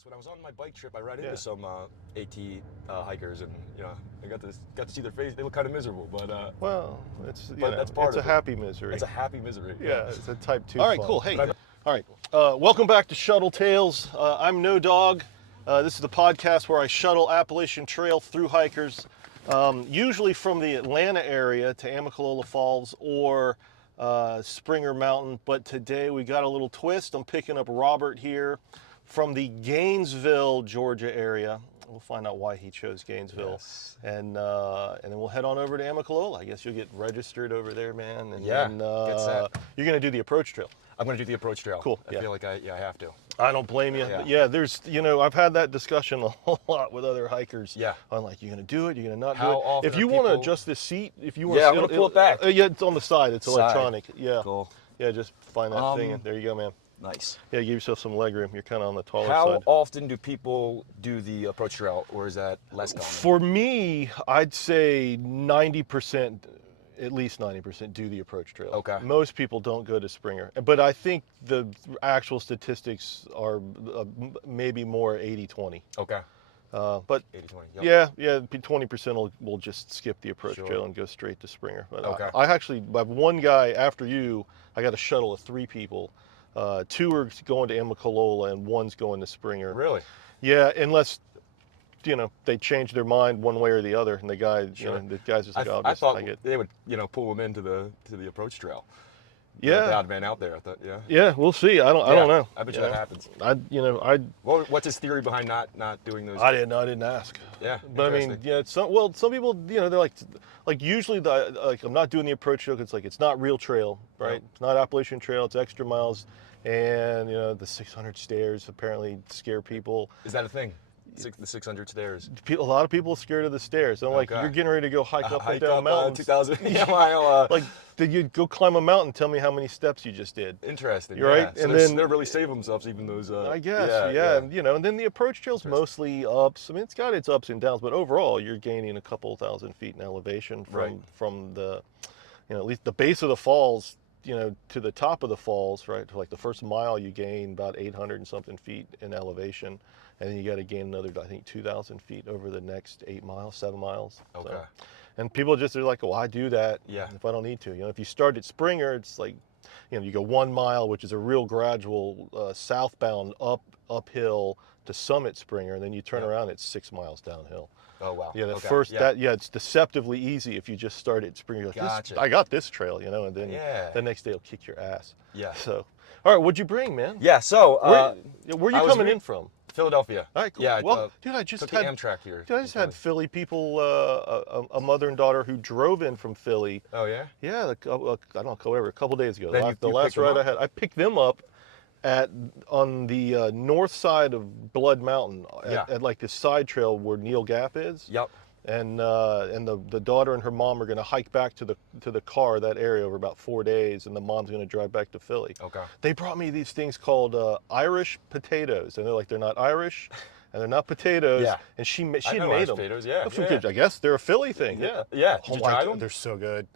blast. When I was on my bike trip, I ran into some AT hikers, and I got to see their face. They look kind of miserable, but well, it's that's part it's of a it. happy misery. It's a happy misery. Yeah, it's a type 2. All right, fun. cool. Hey, all right. Welcome back to Shuttle Tales. I'm No Dog. This is the podcast where I shuttle Appalachian Trail through hikers, usually from the Atlanta area to Amicalola Falls or Springer Mountain. But today we got a little twist. I'm picking up Robert here from the Gainesville, Georgia area. We'll find out why he chose Gainesville, Yes. and then we'll head on over to Amicalola. I guess you'll get registered over there, man. And Yeah, then, get set. you're gonna do the approach trail. I'm going to do the approach trail. Cool. I feel like I have to. I don't blame you. Yeah. But yeah, there's, I've had that discussion a lot with other hikers. Yeah. I'm like, you're gonna do it? You're gonna not How do it? often If you are want to people- adjust this seat, if you want, Yeah, I'm gonna pull it back. Yeah, it's on the side. It's Side. electronic. Yeah. Cool. Yeah, just find that thing. And there you go, man. Nice. Yeah, give yourself some leg room. You're kind of on the taller How side. often do people do the approach trail, or is that less common? For me, I'd say 90%, at least 90% do the approach trail. Okay. Most people don't go to Springer, but I think the actual statistics are maybe more 80-20. Okay. But 80-20. Yep. yeah, 20% will just skip the approach Sure. trail and go straight to Springer. But Okay. I actually have one guy after you. I got a shuttle of 3 people. 2 are going to Amicalola and 1's going to Springer. Really? Yeah, unless they change their mind one way or the other, and the guy, Sure. the guy's just like, I thought they would, pull them into the approach trail. Yeah. The odd man out there. I thought, yeah. Yeah, we'll see. I don't know. I bet you that happens. What's his theory behind not doing those? I didn't ask. Yeah. But I mean, yeah, some people, they're like usually I'm not doing the approach trail 'cause it's like it's not real trail, right? Nope. It's not Appalachian Trail. It's extra miles, and the 600 stairs apparently scare people. Is that a thing? The 600 stairs. A lot of people are scared of the stairs. They're like, Okay. you're getting ready to go hike up and down up, mountains. 2,000 mile. Like, did you go climb a mountain? Tell me how many steps you just did. Interesting. You're right. So And they're really saving themselves, even those. I guess, yeah. And, and then the approach trail's mostly ups. I mean, it's got its ups and downs, but overall, you're gaining a couple thousand feet in elevation from the, at least the base of the falls, to the top of the falls, right? To like the first mile, you gain about 800 and something feet in elevation, and then you got to gain another, I think, 2,000 feet over the next 8 miles, 7 miles. Okay. So, and people just are like, well, I do that if I don't need to. If you start at Springer, it's like, you go 1 mile, which is a real gradual southbound uphill to Summit Springer, and then you turn around, it's 6 miles downhill. Oh wow. Yeah, Okay. it's deceptively easy if you just start at Springer. Like, Gotcha. I got this trail, and then the next day it'll kick your ass. Yeah. So, all right, what'd you bring, man? Yeah. So where are you coming in from? Philadelphia. All right, cool. Yeah. Well, dude, I just took had the Amtrak here. Dude, I just had Philly people, a mother and daughter who drove in from Philly. Oh yeah. Yeah, I don't know, whatever, a couple days ago. Then The you last picked them ride up? I had, I picked them up on the north side of Blood Mountain, at like this side trail where Neil Gap is. Yep. And the daughter and her mom are going to hike back to the car, that area, over about 4 days, and the mom's going to drive back to Philly. Okay. They brought me these things called Irish potatoes, and they're not Irish, and they're not potatoes. Yeah. And she I had know made Irish them. potatoes, yeah, From yeah. I guess they're a Philly thing. Yeah. Yeah. Did Oh you my try God, them? they're so good.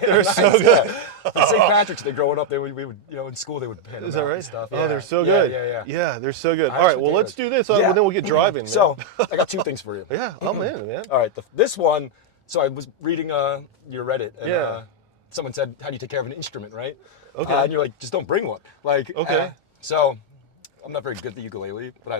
They're so good. Yeah. For St. Patrick's Day, growing up, we would, in school, they would hand Is them that out right? and stuff. Oh, they're so Yeah, good. Yeah. Yeah, they're so good. Irish All right, well, let's do potatoes. this. Yeah. Then we'll get driving. Man. So I got 2 things for you. yeah, I'm in, man. All right. This one. So I was reading your Reddit, and someone said, "How do you take care of an instrument?" Right? Okay. And you're like, "Just don't bring one." Like, Okay. So I'm not very good at the ukulele, but I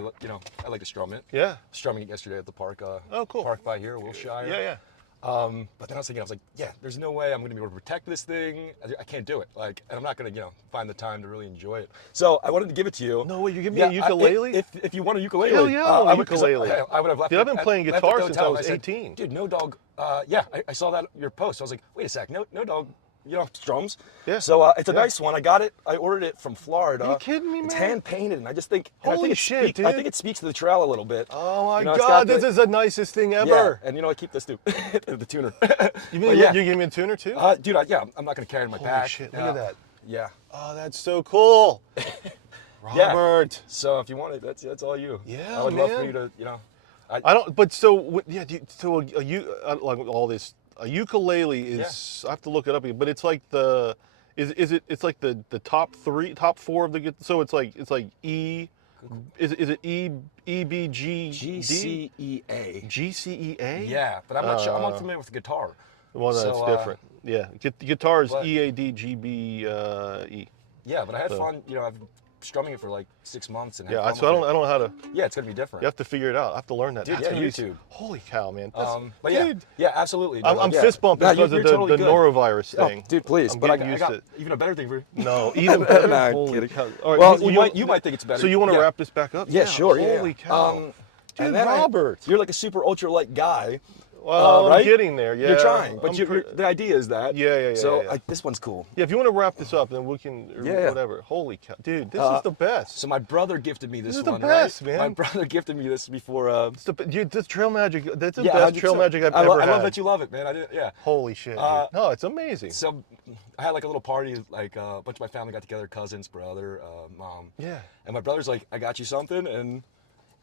like to strum it. Yeah. Strumming it yesterday at the park. Oh, cool. Park by here, Wilshire. Yeah. But then I was like, yeah, there's no way I'm going to be able to protect this thing. I can't do it. Like, and I'm not going to, find the time to really enjoy it. So I wanted to give it to you. No way, you give me a ukulele? If you want a ukulele. Hell yeah, I want a 'cause ukulele. I would have left Dude, it I've been playing left it guitar at the since hotel, I was and said, 18. Dude, No Dog, I saw that, your post. I was like, wait a sec, No Dog, drums. Yeah. So it's a nice one. I got it. I ordered it from Florida. Are you kidding me, It's man? hand painted, and I just think, Holy shit, dude. I think it speaks to the trail a little bit. Oh my It's God, got this the- is the nicest thing Yeah, ever. and I keep this too, the tuner. You mean yeah. you give me a tuner too? Dude, I'm not gonna carry it in my Holy pack. shit, look at that. Yeah. Oh, that's so cool. Yeah. Robert. So if you want it, that's all you. Yeah, I would love for man. you to, I don't, but so, like all this, a ukulele is, I have to look it up again, but it's like it's like the top 4 of the, so it's like E, Is it EBGD? GCEA. GCEA? Yeah, but I'm not sure. I'm not familiar with the guitar. Well, that's So, different. Yeah, guitar is but- EADGBE. Yeah, but I had So- fun. You know, I've been strumming it for like 6 months and had Yeah, fun so I with don't know how to. it. Yeah, it's gonna be different. You have to figure it out. I have to learn that. Dude, That's yeah, gonna be- YouTube. Holy cow, man! But yeah, dude, yeah, absolutely. I'm yeah. fist bumping Nah, because you're of the totally good. norovirus Oh, thing. dude, please. I'm But I getting used got to it. even a better thing for you. No, even better. Nah, I'm Holy kidding. cow. All right, Well, you might think it's better. So you want to Yeah. wrap this back up? Yeah, sure. Holy yeah. cow. And Dude, then Robert. you're like a super ultra light guy. Well, right? I'm getting there. Yeah, You're trying, but I'm the idea is that. Yeah. So yeah. this one's cool. Yeah, if you want to wrap this up, then we can. Or Yeah. Whatever. Holy cow, dude, this is the best. So my brother gifted me this This is the one. best, right? man. My brother gifted me this before. Dude, this trail magic. That's the Yeah, best trail 100%. magic I've I ever had. love that you love it, man. I didn't. Yeah. Holy shit, dude. No, it's amazing. So I had like a little party, like a bunch of my family got together, cousins, brother, mom. Yeah. And my brother's like, I got you something, and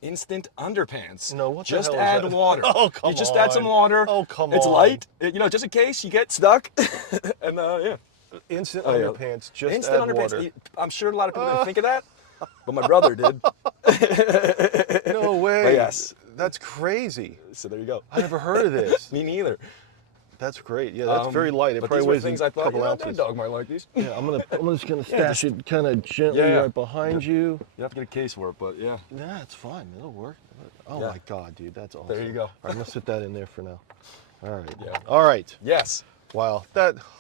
instant underpants. No, what the just hell is add that? water. Oh, come You just add some on. water. Oh, come It's on. light, you know, just in case you get stuck. And yeah. Instant Oh, yeah. underpants. Just Instant add underpants. water. I'm sure a lot of people didn't think of that, but my brother did. No way. But yes. That's crazy. So there you go. I never heard of this. Me neither. That's great. Yeah, that's very light. It But probably these were weighs things a I thought, couple you know, ounces. that dog might like these. Yeah, I'm just gonna stash it kind of gently Yeah. right behind you. You have to get a case for it, but yeah. Yeah, it's fine. It'll work. Oh Yeah. my God, dude, that's awesome. There you go. All right, I'm gonna sit that in there for now. All right. Yeah. All right. Yes. Wow.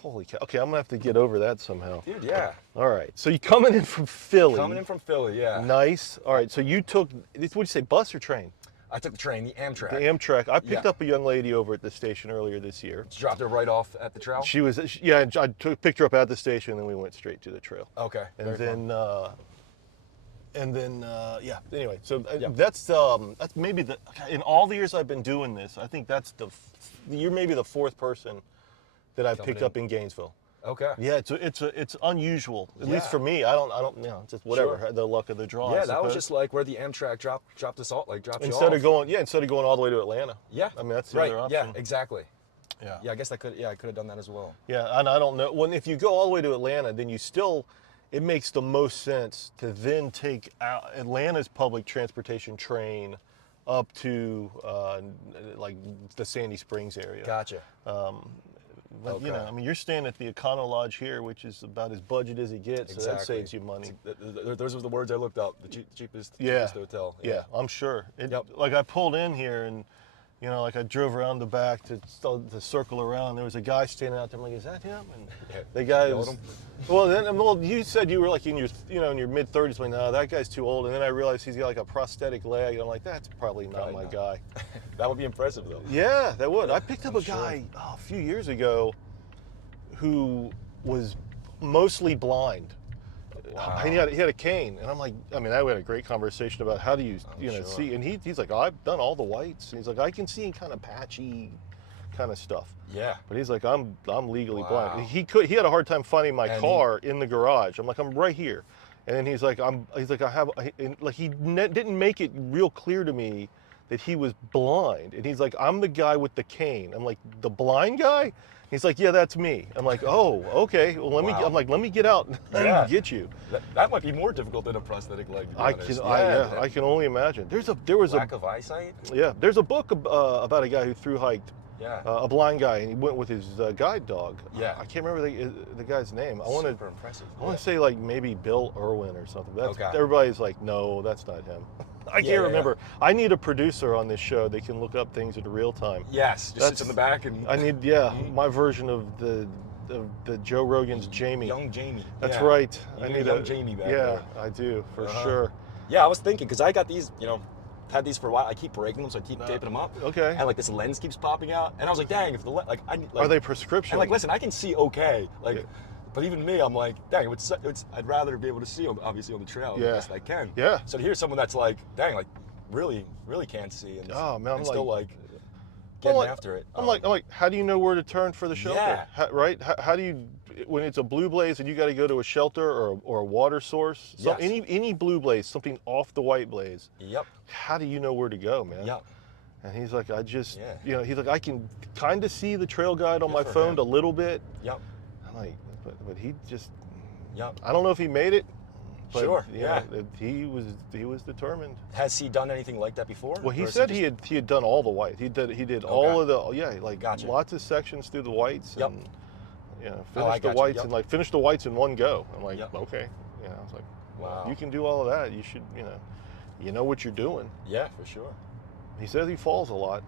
Holy cow. Okay, I'm gonna have to get over that somehow. Dude, yeah. All right. So you coming in from Philly? Coming in from Philly, yeah. Nice. All right. So you took. What'd you say? Bus or train? I took the train, the Amtrak. The Amtrak. I picked Yeah. up a young lady over at the station earlier this year. Dropped her right off at the trail. She was. Yeah. I picked her up at the station, and then we went straight to the trail. Okay. And very fun. then, yeah. Anyway, so Yeah. that's maybe in all the years I've been doing this, I think that's you're maybe the fourth person that I've Jumping picked in. up in Gainesville. Okay. Yeah, it's unusual, at least Yeah. for me. I don't, you know, just whatever, Sure. the luck of the draw. I Yeah, that was suppose. just like where the Amtrak dropped us off, like dropped you instead off. of going all the way to Atlanta. Yeah. I mean that's the right. other Yeah, option. exactly. Yeah. Yeah, I guess I could have done that as well. Yeah, and I don't know. When if you go all the way to Atlanta, then you still, it makes the most sense to then take Atlanta's public transportation train up to like the Sandy Springs area. Gotcha. But, you Okay. know, I mean, you're staying at the Econo Lodge here, which is about as budget as it gets, so that Exactly. saves you money. Those were the words I looked up. The cheapest Yeah. hotel. Yeah, I'm sure. Yep. Like I pulled in here and, you know, like I drove around the back to circle around. There was a guy standing out there. I'm like, is that him? And Yeah. the guy Yelled was. him? Well, you said you were like in your mid 30s. Like, no, that guy's too old. And then I realized he's got like a prosthetic leg. And I'm like, that's probably not Probably my not. guy. That would be impressive though. Yeah, that would. I picked up I'm a sure. guy a few years ago who was mostly blind. Wow. And he had a cane, and I'm like, I mean, I had a great conversation about how do you, sure. see, and he's like, I've done all the whites, and he's like, I can see kind of patchy, kind of stuff, Yeah. but he's like, I'm legally Wow. blind. He had a hard time finding my And car in the garage. I'm like, I'm right here, and then he's like, he didn't make it real clear to me that he was blind, and he's like, I'm the guy with the cane. I'm like, the blind guy? He's like, yeah, that's me. I'm like, oh, okay. Well, Wow. let me get out and Yeah. get you. That might be more difficult than a prosthetic leg. To be honest. I can only imagine. There was lack of eyesight. there's a book about a guy who thru hiked, Yeah. a blind guy, and he went with his guide dog. Yeah. I can't remember the guy's name. I want Super impressive. to say like maybe Bill Irwin or something. That's, Okay. Everybody's like, no, that's not him. I Yeah, can't yeah, remember. I need a producer on this show. They can look up things in real time. Yes. Just sits in the back and I need my version of the Joe Rogan's Jamie. young Jamie. That's Yeah. right. You I need need young Jamie back Yeah, there. I do for Uh-huh. sure. Yeah, I was thinking because I got these, had these for a while. I keep breaking them, so I keep taping them up. Okay. And like this lens keeps popping out, and I was like, dang, if the I need, like, Are they prescription? And like, listen, I can see okay, like, Yeah. but even me, I'm like, dang, I'd rather be able to see obviously on the trail Yeah. the best I can. Yeah. So to hear someone that's like, dang, like, really can't see, and Oh, man, I'm and still like- like getting like- after it. I'm like, how do you know where to turn for the shelter? Yeah. Right? How do you, when it's a blue blaze and you got to go to a shelter or a water source, Yes. any blue blaze, something off the white blaze, Yep. how do you know where to go, man? Yep. And he's like, Yeah. he's like, I can kind of see the trail guide on Good my for phone him. a little bit. Yep. I'm like, but he just, Yep. I don't know if he made it, But, Sure, you yeah. know, he was determined. Has he done anything like that before? Well, he Or is said just- he had done all the whites. He did all of the like Gotcha. lots of sections through the whites Yep. and you know Oh, I finished the gotcha. whites Yep. and like finished the whites in one go. I'm like, Yep. okay, you know, I was like, Wow. you can do all of that. You should, you know what you're doing. Yeah, for sure. He says he falls a lot.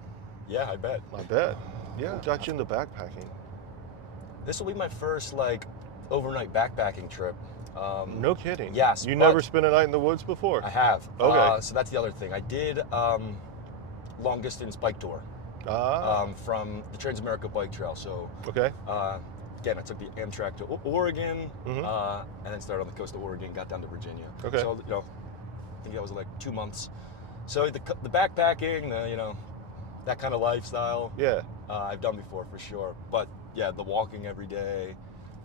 Yeah, I bet. I bet. Yeah, got you into backpacking. This will be my first like overnight backpacking trip. No kidding. Yes, You but- never spent a night in the woods before? I have. Okay. So that's the other thing. I did long distance bike tour from the Trans-America Bike Trail. So Okay. again, I took the Amtrak to Oregon, Mhm. and then started on the coast of Oregon, got down to Virginia. Okay. So I think that was like 2 months. So the backpacking, that kind of lifestyle, Yeah. I've done before for sure. But yeah, the walking every day,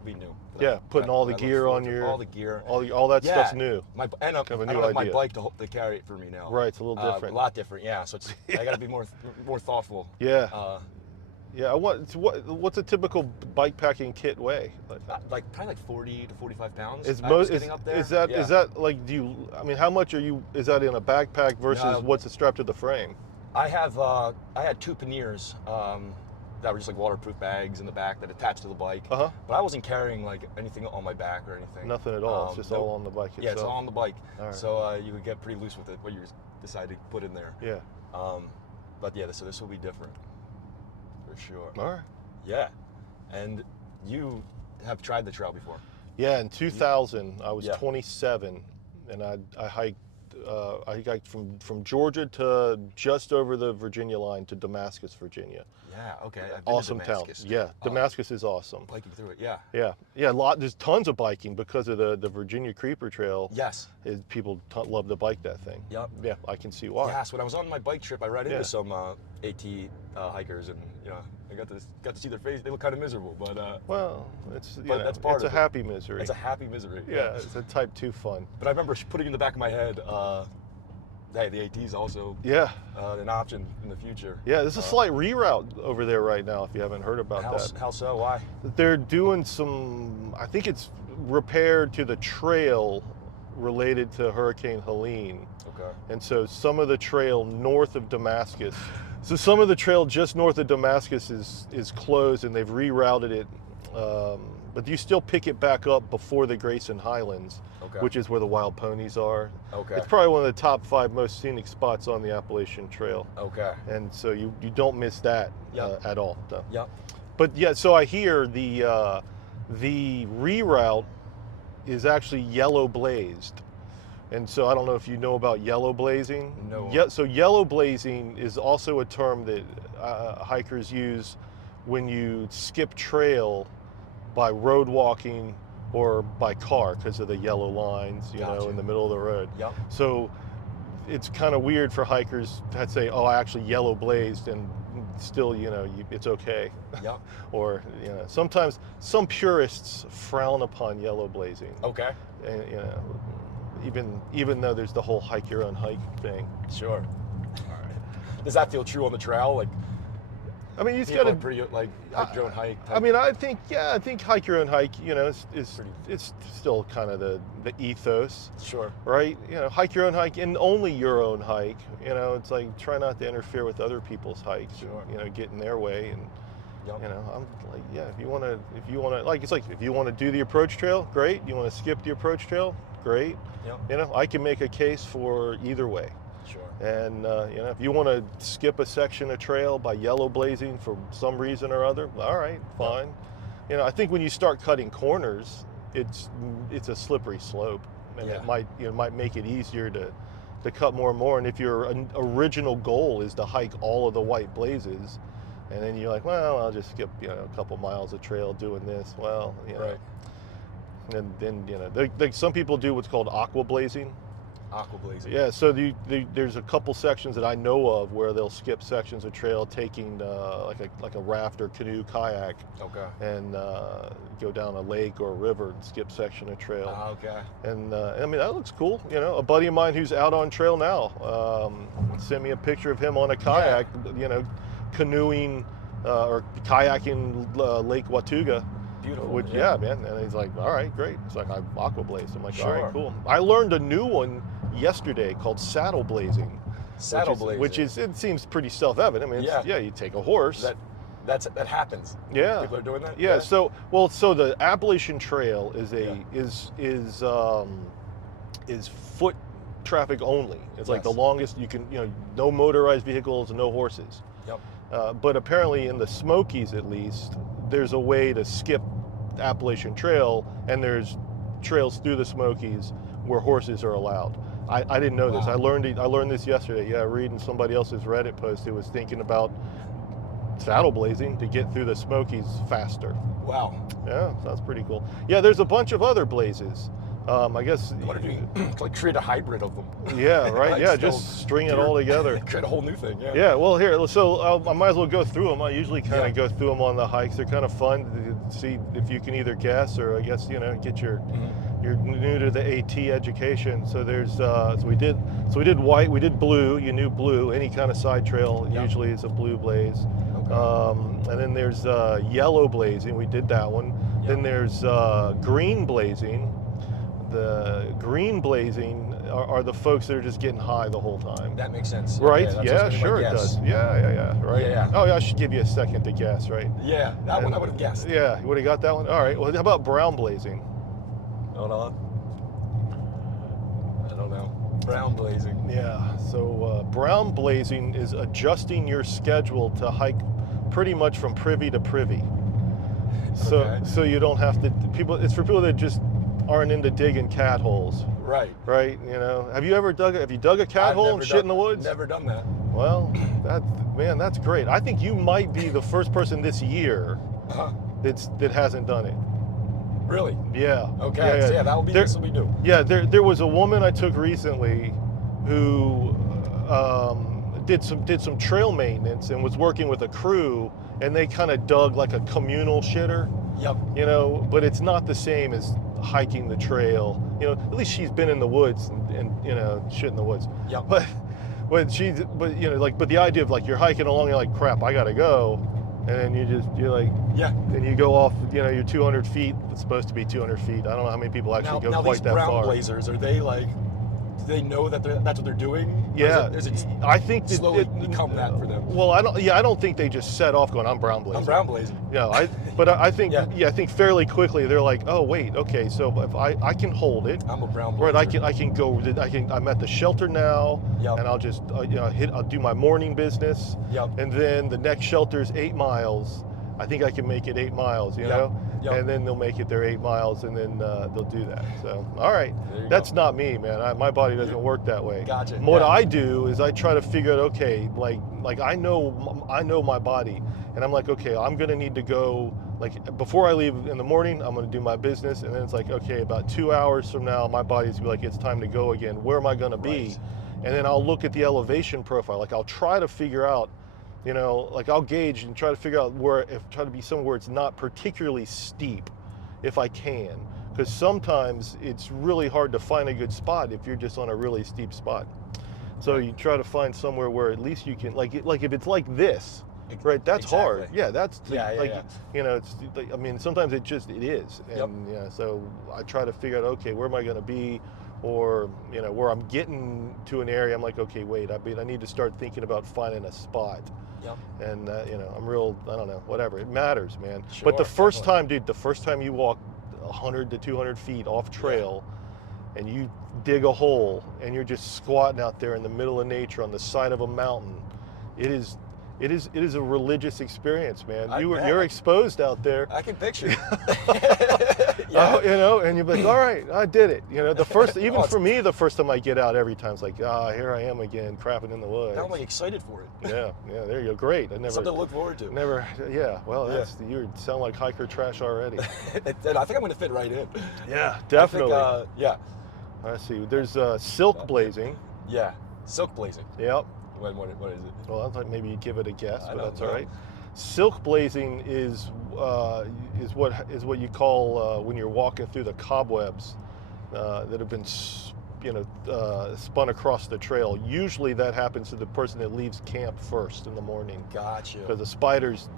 we knew. Yeah, putting all the I look gear forward on to your all the gear. all that Yeah. stuff's new. And I Kind of a don't new have my idea. bike to carry it for me now. Right, it's a little different. A lot different, yeah. So I got to be more thoughtful. Yeah. Yeah, what's a typical bike packing kit weigh? Like probably like 40 to 45 pounds. Is I most was getting up there. is that Yeah. is that like how much is that in a backpack versus No. what's strapped to the frame? I had 2 panniers that were just like waterproof bags in the back that attached to the bike. Uh-huh. But I wasn't carrying like anything on my back or anything. Nothing at all. It's just nope. all on the bike itself. Yeah, it's all on the bike. All right. So you could get pretty loose with it, what you decide to put in there. Yeah. But yeah, so this will be different for sure. All right. Yeah, and you have tried the trail before. Yeah, in 2000, I was Yeah. 27, and I hiked. I hiked from Georgia to just over the Virginia line to Damascus, Virginia. Yeah, okay. I've been to Awesome town. Damascus. Yeah, Damascus is awesome. Biking through it, yeah. Yeah. There's tons of biking because of the Virginia Creeper Trail. Yes. People love to bike that thing. Yep. Yeah, I can see why. Yes, when I was on my bike trip, I ran Yeah. into some AT hikers, and I got to see their face. They look kind of miserable, but Well, it's that's part it's a of it. happy misery. it's a happy misery. Yeah, it's a type 2 fun. But I remember putting in the back of my head, hey, the AT is also Yeah. an option in the future. Yeah, there's a slight reroute over there right now if you haven't heard about that. How so? Why? They're doing some, I think it's repaired to the trail related to Hurricane Helene. Okay. And so some of the trail north of Damascus, some of the trail just north of Damascus is closed and they've rerouted it. But you still pick it back up before the Grayson Highlands, Okay. which is where the wild ponies are. Okay. It's probably one of the top 5 most scenic spots on the Appalachian Trail. Okay. And so you don't miss that Yep. at all. So. Yep. But yeah, so I hear the reroute is actually yellow blazed. And so I don't know if you know about yellow blazing. No. Yeah, so yellow blazing is also a term that hikers use when you skip trail by road walking or by car because of the yellow lines, Gotcha. in the middle of the road. Yep. So it's kind of weird for hikers to say, oh, I actually yellow blazed, and still, it's okay. Yep. Or, sometimes some purists frown upon yellow blazing. Okay. And, even though there's the whole hike your own hike thing. Sure. All right. Does that feel true on the trail? Like, I mean, you just people got are pretty like hike your own hike. I mean, I think hike your own hike, is Pretty- it's still kind of the ethos, Sure. right? Hike your own hike and only your own hike. It's like try not to interfere with other people's hikes. Sure. Get in their way, and Yep. I'm like, yeah, if you want to, like, it's like if you want to do the approach trail, great. You want to skip the approach trail, great. Yep. I can make a case for either way. Sure. And if you want to skip a section of trail by yellow blazing for some reason or other, all right, fine. I think when you start cutting corners, it's a slippery slope, and Yeah. it might make it easier to cut more and more. And if your original goal is to hike all of the white blazes, and then you're like, well, I'll just skip a couple miles of trail doing this. Well, Right. and then some people do what's called aqua blazing. Aqua blazing. Yeah, so there's a couple sections that I know of where they'll skip sections of trail, taking like a raft or canoe, kayak, Okay. and go down a lake or a river and skip section of trail. Okay. And I mean, that looks cool. A buddy of mine who's out on trail now sent me a picture of him on a kayak, canoeing or kayaking Lake Watuga. beautiful. Which, yeah, man. And he's like, all right, great. It's like, I'm aqua blaze. I'm like, all Sure. right, cool. I learned a new one yesterday called saddle blazing. Saddle blazing. Which is, it seems pretty self-evident. I mean, Yeah. you take a horse. That happens. Yeah. People are doing that. Yeah. So the Appalachian Trail is is foot traffic only. It's like the longest you can, no motorized vehicles, no horses. Yep. But apparently in the Smokies, at least, there's a way to skip Appalachian Trail, and there's trails through the Smokies where horses are allowed. I didn't know this. I learned this yesterday. Yeah, reading somebody else's Reddit post who was thinking about saddle blazing to get through the Smokies faster. Wow. Yeah, sounds pretty cool. Yeah, there's a bunch of other blazes. I guess. What if you like create a hybrid of them? Yeah, right. Like Yeah, just string it all together. Create a whole new thing. Yeah. Yeah. Well, here. So I might as well go through them. I usually kind of go through them on the hikes. They're kind of fun to see if you can either guess or I guess get your. You're new to the AT education, so there's so we did white, we did blue. You knew blue. Any kind of side trail usually is a blue blaze. Okay. And then there's yellow blazing. We did that one. Yep. Then there's green blazing. The green blazing are the folks that are just getting high the whole time. That makes sense. Right? Okay, yeah, sure it does. Yeah. Right. Yeah. Oh, yeah, I should give you a second to guess, right? Yeah, that one I would have guessed. Yeah, you would have got that one. All right. Well, how about brown blazing? Hold on. I don't know. Brown blazing. Yeah. So brown blazing is adjusting your schedule to hike pretty much from privy to privy. So you don't have to. It's for people that just aren't into digging cat holes. Right. Right. Have you dug a cat hole and shit in the woods? Never done that. Well, that's great. I think you might be the first person this year that hasn't done it. Really? Yeah. Okay. Yeah, so that will be this will be new. Yeah, there was a woman I took recently who did some trail maintenance and was working with a crew, and they kind of dug like a communal shitter. Yep. But it's not the same as hiking the trail. At least she's been in the woods and shit in the woods. Yep. But the idea of like you're hiking along, you're like, crap, I gotta go. And then you're like, and you go off, you're 200 feet. It's supposed to be 200 feet. I don't know how many people actually go quite that far. Now these brown blazers, are they like, do they know that that's what they're doing? Yeah. Is it I think slowly become that for them? Well, I don't think they just set off going, I'm brown blazing. I'm brown blazing. Yeah, I think, I think fairly quickly they're like, oh wait, okay, so if I can hold it. I'm a brown blazer. Right, I can go. I'm at the shelter now, and I'll just I'll do my morning business. Yep. And then the next shelter's 8 miles. I think I can make it 8 miles, know? Yep. And then they'll make it their 8 miles, and then they'll do that. So, all right. That's not me, man. My body doesn't work that way. Gotcha. What I do is I try to figure out, okay, like I know my body, and I'm like, okay, I'm gonna need to go, like before I leave in the morning, I'm gonna do my business, and then it's like, okay, about 2 hours from now, my body's gonna be like, it's time to go again. Where am I gonna be? Right. And then I'll look at the elevation profile. Like I'll try to figure out, like I'll gauge and try to figure out try to be somewhere where it's not particularly steep, if I can. Because sometimes it's really hard to find a good spot if you're just on a really steep spot. So you try to find somewhere where at least you can, like if it's like this, right? That's hard. Yeah, that's it's. I mean, sometimes it is, and so I try to figure out, okay, where am I going to be, or where I'm getting to an area. I'm like, okay, wait, I need to start thinking about finding a spot. Yep. And I'm real. I don't know. Whatever. It matters, man. Sure, but the first time you walk 100 to 200 feet off trail, and you dig a hole, and you're just squatting out there in the middle of nature on the side of a mountain, it is a religious experience, man. You're exposed out there. I can picture. And you're like, all right, I did it. The first, even for me, the first time I get out, every time it's like, here I am again, crapping in the woods. I'm like excited for it. Yeah, there you go. Great. Something to look forward to. Well, you sound like hiker trash already. And I think I'm going to fit right in. Yeah, definitely. I think, I see. There's silk blazing. Yeah, silk blazing. Yep. What is it? Well, I thought maybe you'd give it a guess, but that's all know. right. Silk blazing is what you call when you're walking through the cobwebs that have been spun across the trail. Usually that happens to the person that leaves camp first in the morning. Gotcha. Because the spiders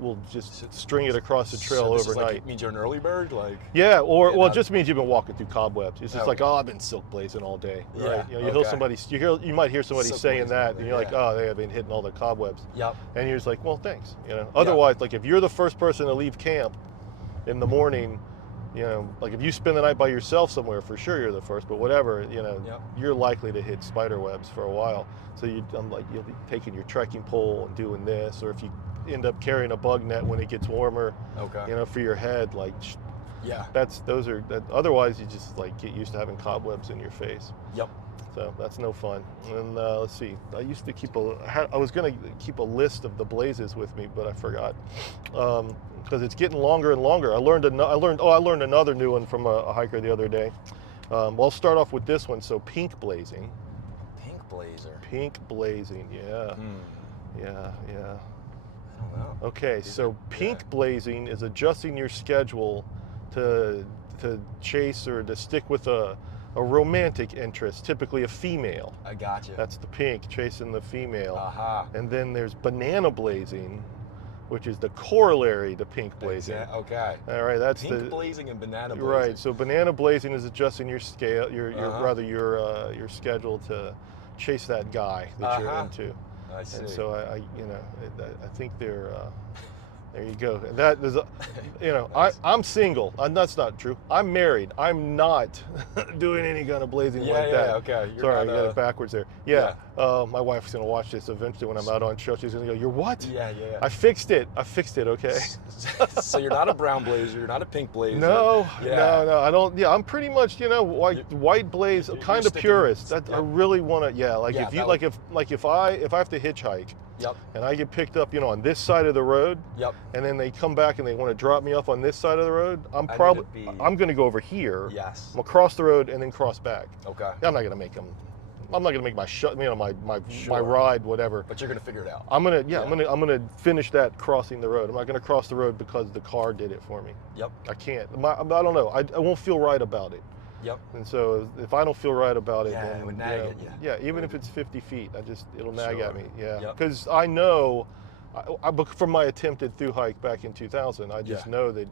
will just string it across the trail so this overnight. Is like, it means you're an early bird, like. Yeah, or Yeah, well, it just means you've been walking through cobwebs. It's just Okay. like, oh, I've been silk blazing all day. Yeah, Right? You know, okay. you might hear somebody Silk saying blazing all that, day, and you're like, yeah. oh, they have been hitting all the cobwebs. Yep. And you're just like, well, thanks. You know. Otherwise, like if you're the first person to leave camp in the morning, you know, like if you spend the night by yourself somewhere, for sure you're the first. But whatever, you know, Yep. you're likely to hit spider webs for a while. So you'll be taking your trekking pole and doing this, or if you end up carrying a bug net when it gets warmer, Okay. you know, for your head, like. Yeah. Otherwise you just like get used to having cobwebs in your face. Yep. So that's no fun. And let's see, I used to I was gonna keep a list of the blazes with me, but I forgot because it's getting longer and longer. I learned another new one from a hiker the other day. Well, I'll start off with this one. So pink blazing. Pink blazer. Pink blazing. Yeah. Yeah. I don't know. Okay, so pink blazing is adjusting your schedule to chase or to stick with a romantic interest, typically a female. I got you. That's the pink, chasing the female. Aha. And then there's banana blazing, which is the corollary to pink blazing. Okay. All right, that's Pink blazing and banana blazing. Right. So banana blazing is adjusting your scale, Uh-huh. your schedule to chase that guy that you're into. I see. And so I think they're. There you go. That is, Nice. I'm single. That's not true. I'm married. I'm not doing any kind of blazing like that. Okay. You're Sorry, I not, got it backwards there. Yeah. My wife's gonna watch this eventually when I'm out on trail. She's gonna go, "You're what?" Yeah. I fixed it. Okay. So you're not a brown blazer. You're not a pink blazer. No. I don't. Yeah, I'm pretty much white blaze, you're kind of sticking- purist. I Yep. really want to. Yeah, like Yeah, if you that like if I have to hitchhike. Yep. And I get picked up, on this side of the road. Yep. And then they come back and they want to drop me off on this side of the road. I'm I probably need to be- I'm going to go over here. Yes. I'm gonna cross the road and then cross back. Okay. I'm not going to make them. I'm not going to make my my Sure. ride whatever. But you're gonna figure it out. I'm gonna finish that crossing the road. I'm not going to cross the road because the car did it for me. Yep. I can't. I don't know. I won't feel right about it. Yep. And so if I don't feel right about it, Yeah, then it would nag at you. Yeah, even if it's 50 feet, it'll nag Sure. at me. Yeah, Yep. because I know, from my attempted thru hike back in 2000, I just Yeah. know that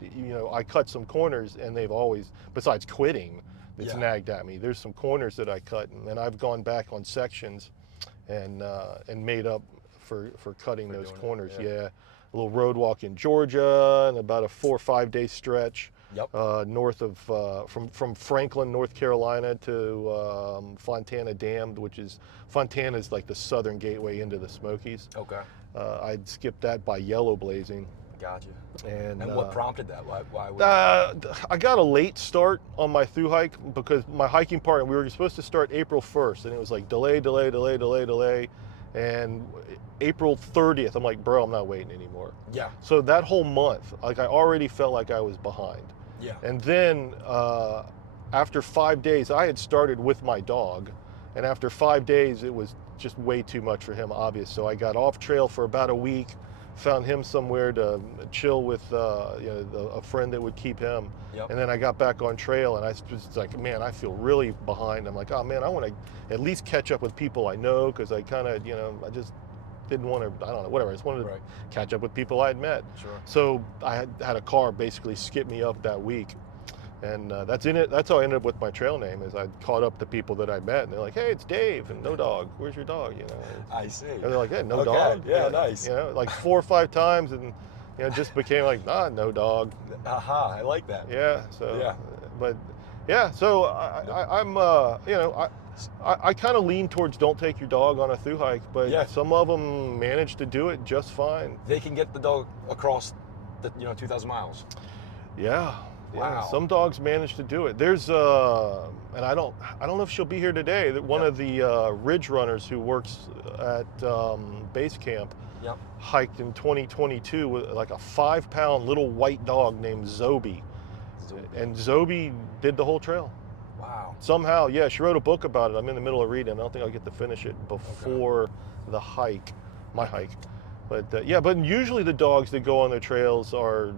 I cut some corners and they've always, besides quitting, it's Yeah. nagged at me. There's some corners that I cut and I've gone back on sections and made up for cutting those doing it, corners. yeah. Yeah, a little road walk in Georgia and about a 4 or 5 day stretch. Yep. North of from Franklin, North Carolina to Fontana Dam, Fontana is like the southern gateway into the Smokies. Okay. I'd skipped that by yellow blazing. Gotcha. And what prompted that? Why would I got a late start on my thru hike because my hiking partner, we were supposed to start April 1st, and it was like delay. And April 30th, I'm like, bro, I'm not waiting anymore. Yeah. So that whole month, like I already felt like I was behind. Yeah. And then after 5 days, I had started with my dog, and after 5 days, it was just way too much for him, obvious. So I got off trail for about a week, found him somewhere to chill with a friend that would keep him. Yep. And then I got back on trail, and I was like, man, I feel really behind. I'm like, oh man, I want to at least catch up with people I know, because I kind of, I just didn't want to, I don't know, whatever. I just wanted to catch up with people I had met. Sure. So I had a car basically skip me up that week. And that's how I ended up with my trail name, is I caught up to people that I met, and they're like, hey, it's Dave, and no dog, where's your dog? I see. And they're like, hey, no Okay, dog? yeah, nice. Like 4 or 5 times, and it just became like, no dog. Aha, I like that. Yeah, so, Yeah. But yeah, so I kind of lean towards don't take your dog on a thru hike, but Yeah. some of them manage to do it just fine. They can get the dog across the 2,000 miles. Yeah. Wow. Some dogs manage to do it. There's and I don't know if she'll be here today. That one of the ridge runners who works at base camp Yep. hiked in 2022 with like a 5-pound little white dog named Zobi. And Zobi did the whole trail. Wow. Somehow, yeah, she wrote a book about it. I'm in the middle of reading. I don't think I'll get to finish it before the hike, my hike. But but usually the dogs that go on the trails are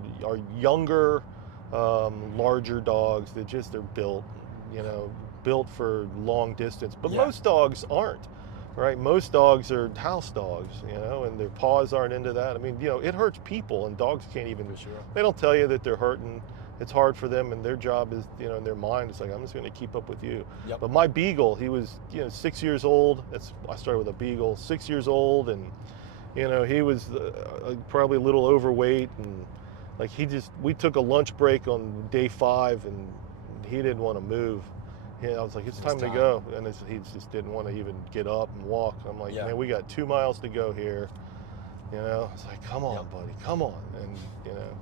younger, larger dogs that just are built for long distance. But most dogs aren't. right? Most dogs are house dogs, you know, and their paws aren't into that. I mean, you know, it hurts people, and dogs can't even. For sure. They don't tell you that they're hurting. It's hard for them, and their job is, you know, in their mind, it's like, I'm just going to keep up with you. Yep. But my beagle, he was, you know, 6 years old. I started with a beagle, 6 years old, and you know, he was probably a little overweight, and like we took a lunch break on day 5, and he didn't want to move. I was like, it's time to go, and he just didn't want to even get up and walk. I'm like, man, we got 2 miles to go here. You know, it's like, come on, buddy, come on, and you know.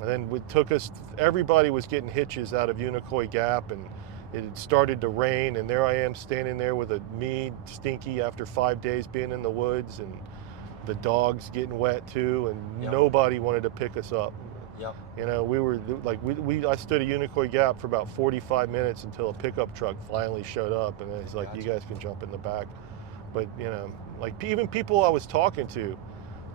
And then it took us, everybody was getting hitches out of Unicoi Gap, and it had started to rain, and there I am standing there with me, stinky, after 5 days being in the woods, and the dogs getting wet too, and nobody wanted to pick us up. Yep. You know, we were like, I stood at Unicoi Gap for about 45 minutes until a pickup truck finally showed up, and he's like, you guys can jump in the back. But, you know, like even people I was talking to,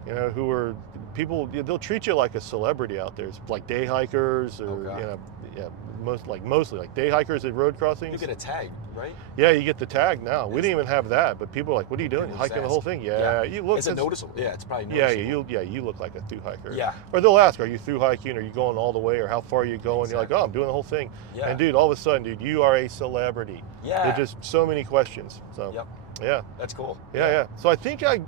you know, who are people, they'll treat you like a celebrity out there. It's like day hikers, or you know, mostly like day hikers at road crossings. You get a tag, right? Yeah, you get the tag now. We didn't even have that, but people are like, "What are you doing? You're hiking the whole thing?" Yeah, you look. Is it noticeable? Yeah, it's probably noticeable. You look like a thru hiker. Yeah. Or they'll ask, "Are you thru hiking? Are you going all the way? Or how far are you going?" You're like, "Oh, I'm doing the whole thing." Yeah. And dude, all of a sudden, dude, you are a celebrity. Yeah. There's just so many questions. So. Yep. Yeah. That's cool. Yeah. So I think I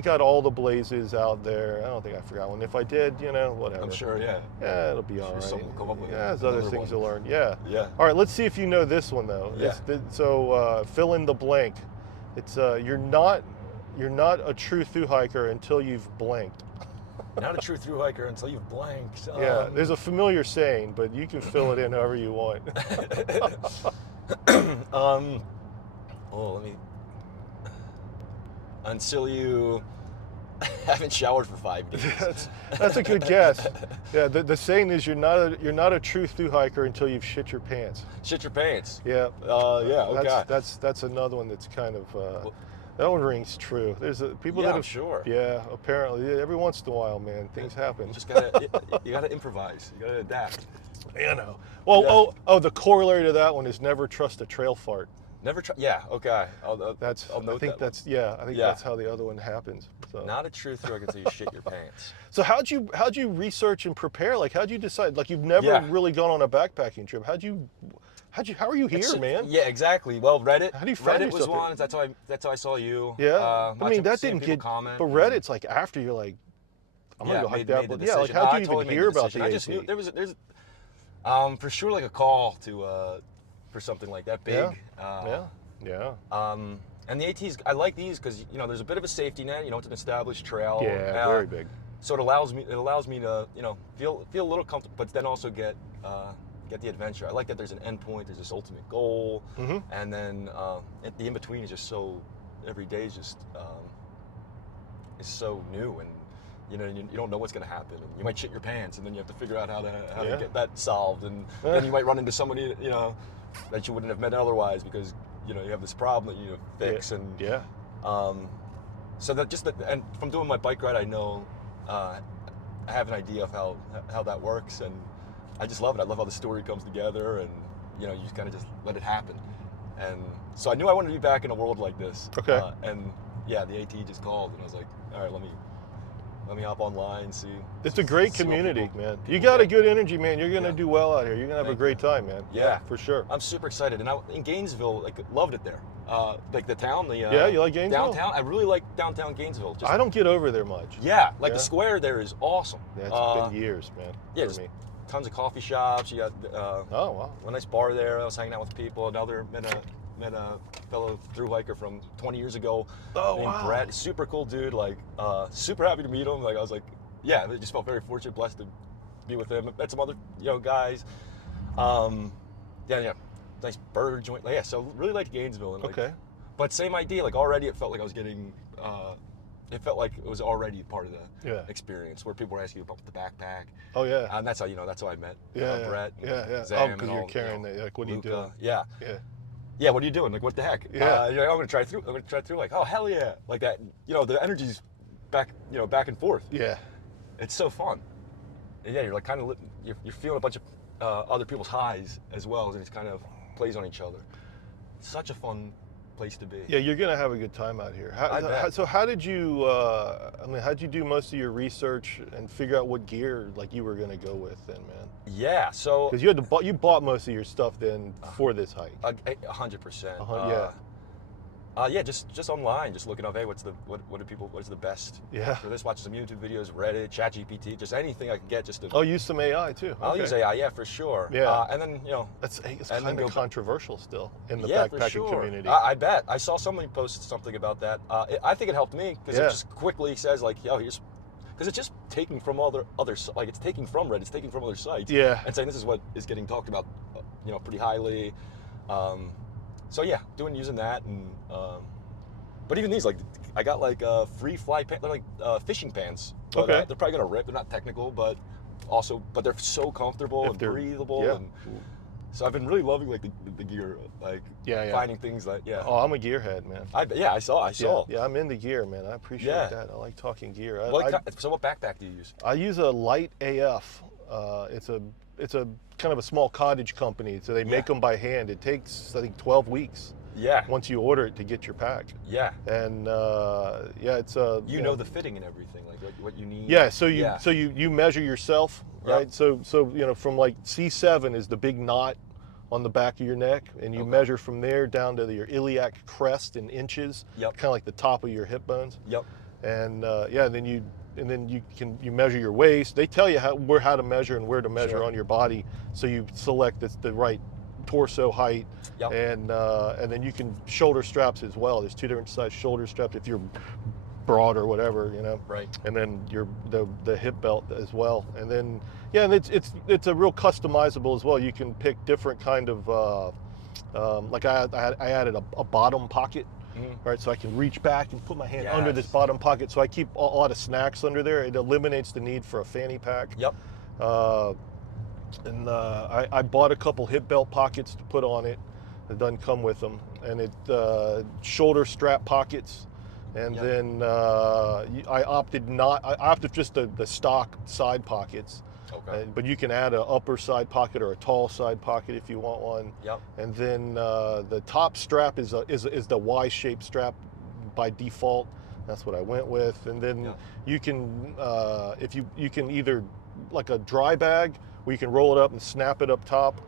got all the blazes out there. I don't think I forgot one. If I did, you know, whatever. I'm sure. Yeah. Yeah, it'll be all right. Someone will come up with there's other things to learn. Yeah. Yeah. All right, let's see if you know this one though. Yeah. So fill in the blank. It's you're not a true thru hiker until you've blanked. Not a true thru hiker until you've blanked. Yeah, there's a familiar saying, but you can fill it in however you want. Let me. Until you haven't showered for 5 days. That's a good guess. Yeah, the saying is you're not a true thru hiker until you've shit your pants. Shit your pants. Yeah. Yeah. Okay. That's another one that's kind of that one rings true. There's people that I'm have, sure. Yeah, apparently every once in a while, man, things happen. You just gotta improvise. You gotta adapt. You know. Well, the corollary to that one is never trust a trail fart. Never try. Yeah. Okay. I'll note I think that that's that's how the other one happens. So. Not a true thru hiker until you shit your pants. So how'd you research and prepare? Like how'd you decide? Like you've never really gone on a backpacking trip. How are you here, man? Yeah, exactly. Well, Reddit. How do you find Reddit was yourself one. That's how I saw you. Yeah. I mean, that didn't get. Comment. But Reddit's like after you're like, I'm gonna go hike that. But yeah, like how'd you even hear about the AT? I just knew there's for sure like a call to for something like that big. Yeah. And the ATs, I like these because you know there's a bit of a safety net. You know, it's an established trail. Yeah, very big. So it allows me to feel a little comfortable, but then also get the adventure. I like that there's an end point. There's this ultimate goal, and then the in between is just so every day is just is so new, and you know you don't know what's going to happen. And you might shit your pants, and then you have to figure out how to get that solved, and then you might run into somebody that you wouldn't have met otherwise because you have this problem that you need to fix. So and from doing my bike ride, I know I have an idea of how that works, and I just love it. I love how the story comes together, and you just kind of just let it happen. And so I knew I wanted to be back in a world like this. Okay. And yeah, the AT just called, and I was like, all right, let me hop online, see. It's a great community, man. You got a good energy, man. You're gonna do well out here. You're gonna have a great time, man. Yeah, for sure. I'm super excited, and in Gainesville, loved it there. Like the town, you like Gainesville? Downtown. I really like downtown Gainesville. I don't get over there much. Yeah, the square there is awesome. Yeah, it's been years, man. Yeah, for me. Tons of coffee shops. You got oh wow, a nice bar there. I was hanging out with people. Met a fellow thru hiker from 20 years ago named Brett. Super cool dude. Super happy to meet him. I was like, yeah, I just felt very fortunate, blessed to be with him. Met some other guys. Nice burger joint. So really liked Gainesville. And but same idea. Already it felt like I was getting. It felt like it was already part of the experience where people were asking about the backpack. Oh yeah. And that's how that's how I met Brett. Yeah. Zam because you're carrying that. What are you doing? Yeah. Yeah, what are you doing? What the heck? Yeah. I'm gonna try through. Oh hell yeah! Like that. The energy's back. Back and forth. Yeah. It's so fun. And yeah, you're kind of you're feeling a bunch of other people's highs as well, and it kind of plays on each other. Such a fun place to be. Yeah, you're gonna have a good time out here. So how did you? How did you do most of your research and figure out what gear like you were gonna go with then, man? Yeah, so because you bought most of your stuff then for this hike. 100%. Yeah, just online, just looking up, hey, what is the best? Yeah. For this, watching some YouTube videos, Reddit, ChatGPT, just anything I can get just to. Oh, use some AI too. I'll use AI, yeah, for sure. Yeah. And then it's kind of controversial still in the yeah, backpacking for sure. community. I bet. I saw somebody post something about that. I think it helped me because it just quickly says like, here's. Because it's just taking from other like it's taking from Reddit, it's taking from other sites. Yeah. And saying this is what is getting talked about, pretty highly. So yeah, using that and. But even these, like, I got like free fly pants. They're like fishing pants. But, okay. They're probably gonna rip. They're not technical, but they're so comfortable and breathable. Yeah. And so I've been really loving like the gear, like finding things that Oh, I'm a gearhead, man. I saw. Yeah, I'm into gear, man. I appreciate that. I like talking gear. So what backpack do you use? I use a Light AF. It's a kind of a small cottage company, so they make them by hand. It takes I think 12 weeks. Yeah. Once you order it to get your pack. Yeah. And it's you know the fitting and everything, like what you need. Yeah. So you measure yourself, right? So from like C7 is the big knot on the back of your neck, and you measure from there down to your iliac crest in inches. Yep. Kind of like the top of your hip bones. Yep. And then you measure your waist. They tell you how to measure and where to measure on your body, so you select the right torso height. Yep. And then you can shoulder straps as well. There's 2 different size shoulder straps if you're broad or whatever, Right. And then the hip belt as well. And then and it's a real customizable as well. You can pick different kind of like I added a bottom pocket. Right, so I can reach back and put my hand under this bottom pocket, so I keep a lot of snacks under there. It eliminates the need for a fanny pack. Yep. And I bought a couple hip belt pockets to put on it. It doesn't come with them, and shoulder strap pockets, and then I opted just the stock side pockets. Okay. But you can add an upper side pocket or a tall side pocket if you want one. Yep. And then the top strap is the Y-shaped strap by default. That's what I went with. And then you can you can either like a dry bag where you can roll it up and snap it up top.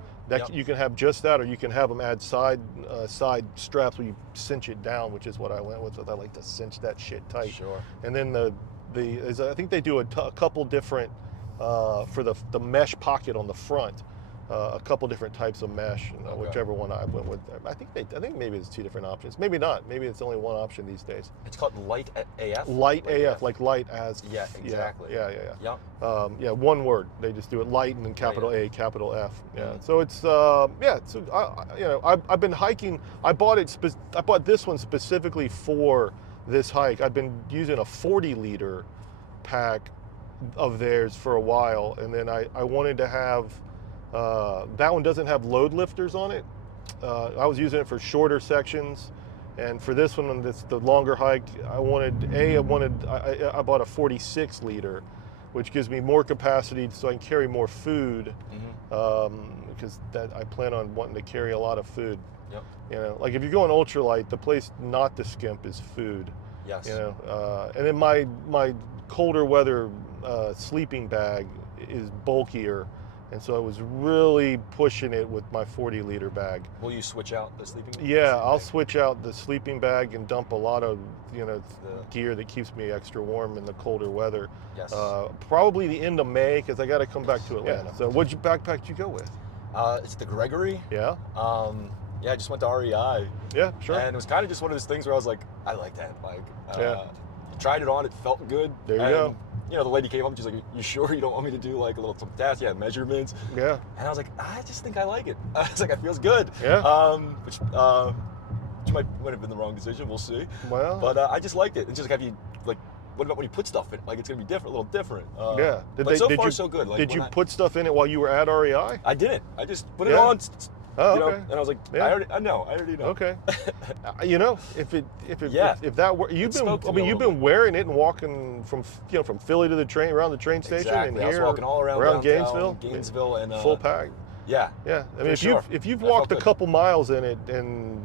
You can have just that, or you can have them add side straps where you cinch it down, which is what I went with. I like to cinch that shit tight. Sure. And then I think they do a couple different for the mesh pocket on the front. A couple different types of mesh, whichever one I went with. I think maybe it's 2 different options. Maybe not. Maybe it's only one option these days. It's called Light AF. Light AF, like light as. Yeah, exactly. Yeah. One word. They just do it light and then capital A, capital F. Yeah. Mm-hmm. So it's I've been hiking. I bought this one specifically for this hike. I've been using a 40-liter pack of theirs for a while, and then I wanted to have. That one doesn't have load lifters on it. I was using it for shorter sections, and for this one, it's the longer hike. I bought a 46 liter, which gives me more capacity, so I can carry more food. Because I plan on wanting to carry a lot of food. Yep. Like if you're going ultralight, the place not to skimp is food. Yes. And then my colder weather sleeping bag is bulkier. And so I was really pushing it with my 40-liter bag. Will you switch out the sleeping bag? Yeah, I'll switch out the sleeping bag and dump a lot of gear that keeps me extra warm in the colder weather. Yes. Probably the end of May, because I got to come back to Atlanta. So what backpack did you go with? It's the Gregory. Yeah. I just went to REI. Yeah, sure. And it was kind of just one of those things where I was like, I like that bike. Tried it on, it felt good. There you go. The lady came up and she's like, you sure you don't want me to do like a little some tasks? Yeah, measurements. Yeah. And I was like, I just think I like it. I was like, it feels good. Yeah. Which might have been the wrong decision. We'll see. Well. But I just liked it. It's just like, what about when you put stuff in it? Like, it's going to be different, a little different. Yeah. So good. Like, did you put stuff in it while you were at REI? I didn't. I just put it on. Okay. And I was like, I already know. Okay. If that were, you've been wearing it and walking from Philly to around the train station, exactly. and here I was walking all around Gainesville, and full pack. Yeah. Yeah, I mean, sure. if you've That felt walked a good. couple miles in it, and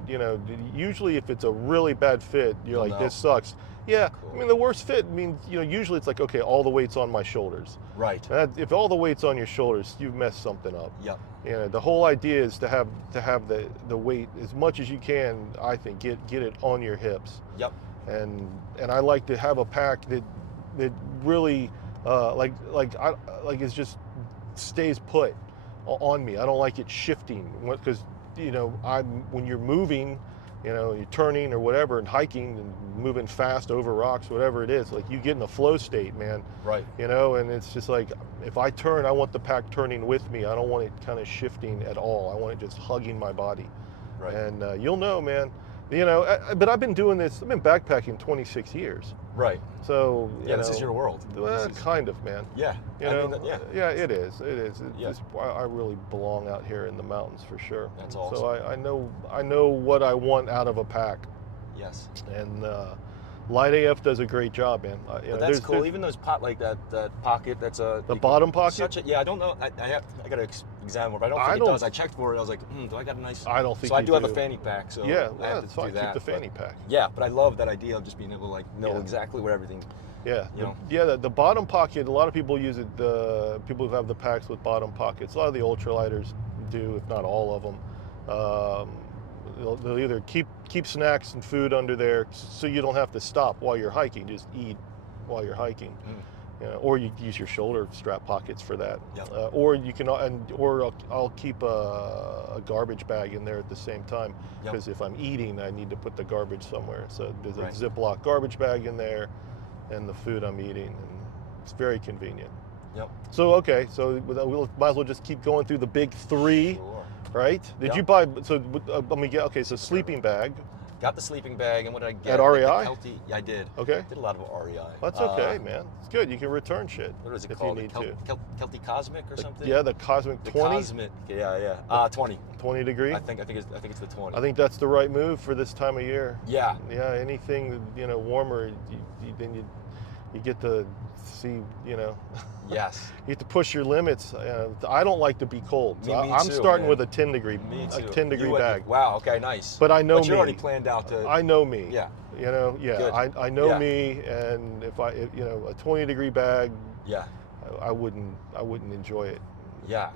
usually if it's a really bad fit, you're You'll like, know. this sucks. Yeah, I Cool. mean, the worst fit means usually it's like, okay, all the weight's on my shoulders. Right. If all the weight's on your shoulders, you've messed something up. Yep. The whole idea is to have the weight as much as you can. I think get it on your hips. Yep. And I like to have a pack that really like it just stays put on me. I don't like it shifting because when you're moving, you're turning or whatever and hiking and moving fast over rocks, whatever it is, like you get in a flow state, man. Right. And it's just like, if I turn, I want the pack turning with me. I don't want it kind of shifting at all. I want it just hugging my body. Right. And you'll know, man. But I've been doing this. I've been backpacking 26 years. Right. So This is your world. Well, kind of, man. Yeah. Yeah, it is. Yeah. I really belong out here in the mountains for sure. That's awesome. So I know what I want out of a pack. Yes. And Light AF does a great job, man. But that's cool. Even those that pocket. That's the bottom pocket. I don't know. I got to examine it, but I don't think it does. I checked for it. I was like, do I got a nice? I don't think. So I do have a fanny pack. So yeah, I have that's to fine. do that. Keep the fanny pack. Yeah, but I love that idea of just being able to know exactly where everything. Yeah, You the bottom pocket. A lot of people use it. The people who have the packs with bottom pockets. A lot of the ultralighters do, if not all of them. They'll either keep snacks and food under there, so you don't have to stop while you're hiking. Just eat while you're hiking. Or you use your shoulder strap pockets for that. Yep. Or you can, or I'll keep a garbage bag in there at the same time, because if I'm eating, I need to put the garbage somewhere. So there's a Ziploc garbage bag in there, and the food I'm eating, and it's very convenient. Yep. So okay, so we might as well just keep going through the big three, Sure. right? Did you buy? So let me get. Okay, so sleeping bag. Got the sleeping bag, and what did I get? At REI? Yeah, I did. Okay. Did a lot of REI. That's okay, man. It's good. You can return shit. What is it if called? you need to. Kelty Cosmic or something? Yeah, the Cosmic 20. Cosmic. Yeah. 20. 20 degree. I think it's the 20. I think that's the right move for this time of year. Yeah. Yeah. Anything warmer, then you get to see. Yes. You have to push your limits. I don't like to be cold. So Me I'm too, starting man. with a 10 degree, Me too. 10 degree bag. Wow. Okay. Nice. But I know But you're me. already planned out to. I know me. Yeah. Yeah. I know me, and if a 20 degree bag. Yeah. I wouldn't enjoy it. Yeah.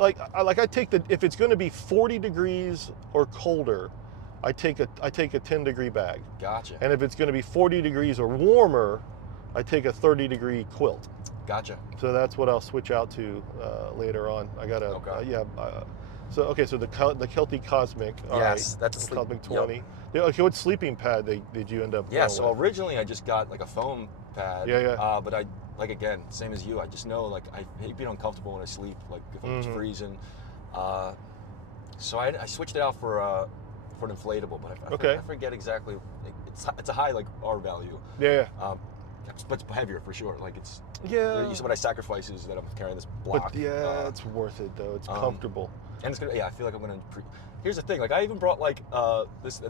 I take if it's going to be 40 degrees or colder, I take a 10 degree bag. Gotcha. And if it's going to be 40 degrees or warmer, I take a 30 degree quilt. Gotcha. So that's what I'll switch out to later on. I got a so the Kelty Cosmic. Yes, that's the Cosmic 20. Yep. Yeah, okay, what sleeping pad did you end up? Yeah. So with? originally I just got like a foam pad. Yeah. But I again, same as you. I just know I hate being uncomfortable when I sleep. Like if I'm freezing. So I switched it out for an inflatable, but I forget exactly. It's a high R value. Yeah. But it's heavier for sure. Like it's. Yeah. You see what I sacrifice is that I'm carrying this block. But it's worth it though. It's comfortable. And it's gonna. Yeah, I feel like I'm gonna. Here's the thing. Like I even brought this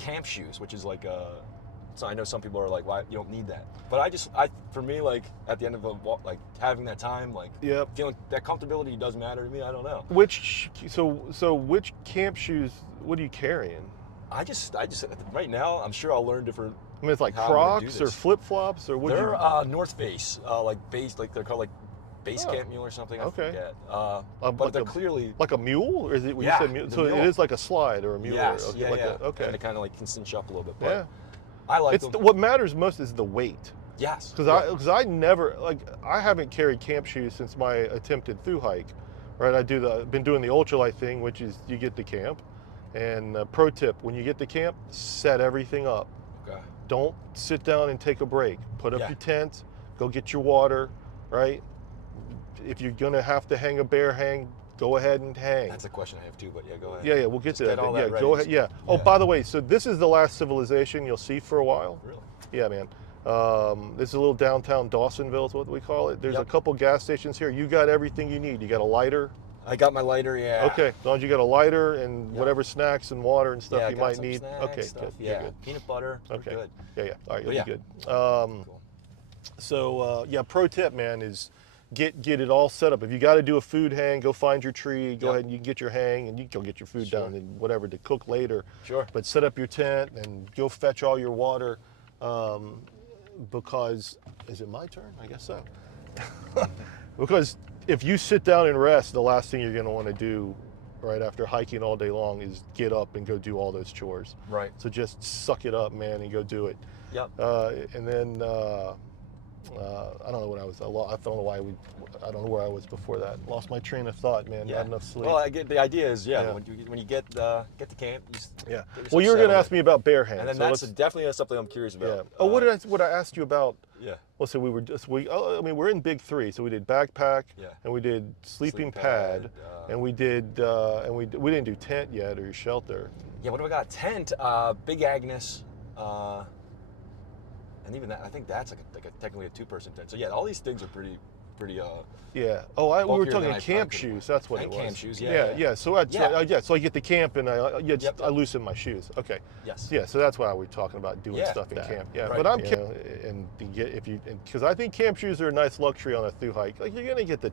camp shoes, which is So I know some people are like, "Why you don't need that?" But for me, at the end of a walk, having that time, feeling that comfortability does matter to me. I don't know. Which camp shoes? What are you carrying? I just right now, I'm sure I'll learn different. I mean, it's like Crocs or flip flops or what? They're North Face, base, they're called base camp mule or something. I forget. But they're clearly like a mule, or is it? When you said mule, so mule. it is like a slide or a mule. Yes, okay, okay. And it kind of can cinch up a little bit. But yeah. I like them. What matters most is the weight. Yes. Because I never I haven't carried camp shoes since my attempted thru hike, right? Been doing the ultralight thing, which is you get to camp, and pro tip: when you get to camp, set everything up. Okay. Don't sit down and take a break. Put up your tent. Go get your water, right? If you're gonna have to hang a bear hang, go ahead and hang. That's a question I have too, but yeah, go ahead. Yeah, we'll get to that. All that ready. Go ahead. Yeah. Oh, by the way, so this is the last civilization you'll see for a while. Really? Yeah, man. This is a little downtown Dawsonville is what we call it. There's a couple gas stations here. You got everything you need. You got a lighter. I got my lighter, yeah. Okay, as long as you got a lighter and whatever snacks and water and stuff you might need. Snacks, okay, stuff. good. Yeah, good. Peanut butter. Okay. Good. Yeah. All right, you'll be good. Cool. So pro tip, man, is get it all set up. If you got to do a food hang, go find your tree, go Yep. ahead and you can get your hang, and you can go get your food Sure. down and whatever to cook later. Sure. But set up your tent and go fetch all your water, because, is it my turn? I guess so. Because if you sit down and rest, the last thing you're going to want to do right after hiking all day long is get up and go do all those chores. Right. So just suck it up, man, and go do it. Yep. And then I don't know what I was. I don't know why I don't know where I was before that. Lost my train of thought, man. Yeah. Not enough sleep. Well, I get the idea is Yeah. when you get to camp, you just Yeah. get yourself Well, you were going to settled ask me about bear hang. in. And then so that's let's- definitely something I'm curious about. Yeah. Oh, what I asked you about? Yeah. Well, so we're in big three. So we did backpack, Yeah. and we did sleeping Sleeping pad, pad, and we did we didn't do tent yet or shelter. Yeah. What do I got? Tent. Big Agnes. And even that, I think that's like a technically a 2-person tent. So yeah, all these things are pretty. Yeah. Oh, we were bulkier than talking I camp thought. shoes. That's what And it was. camp shoes, yeah. Yeah. So so I get to camp and Yep. I loosen my shoes. Okay. Yes. Yeah. So that's why we're talking about doing Yeah, stuff in that, camp. Yeah. right, But I'm yeah. and to get if you because I think camp shoes are a nice luxury on a thru hike. Like you're gonna get the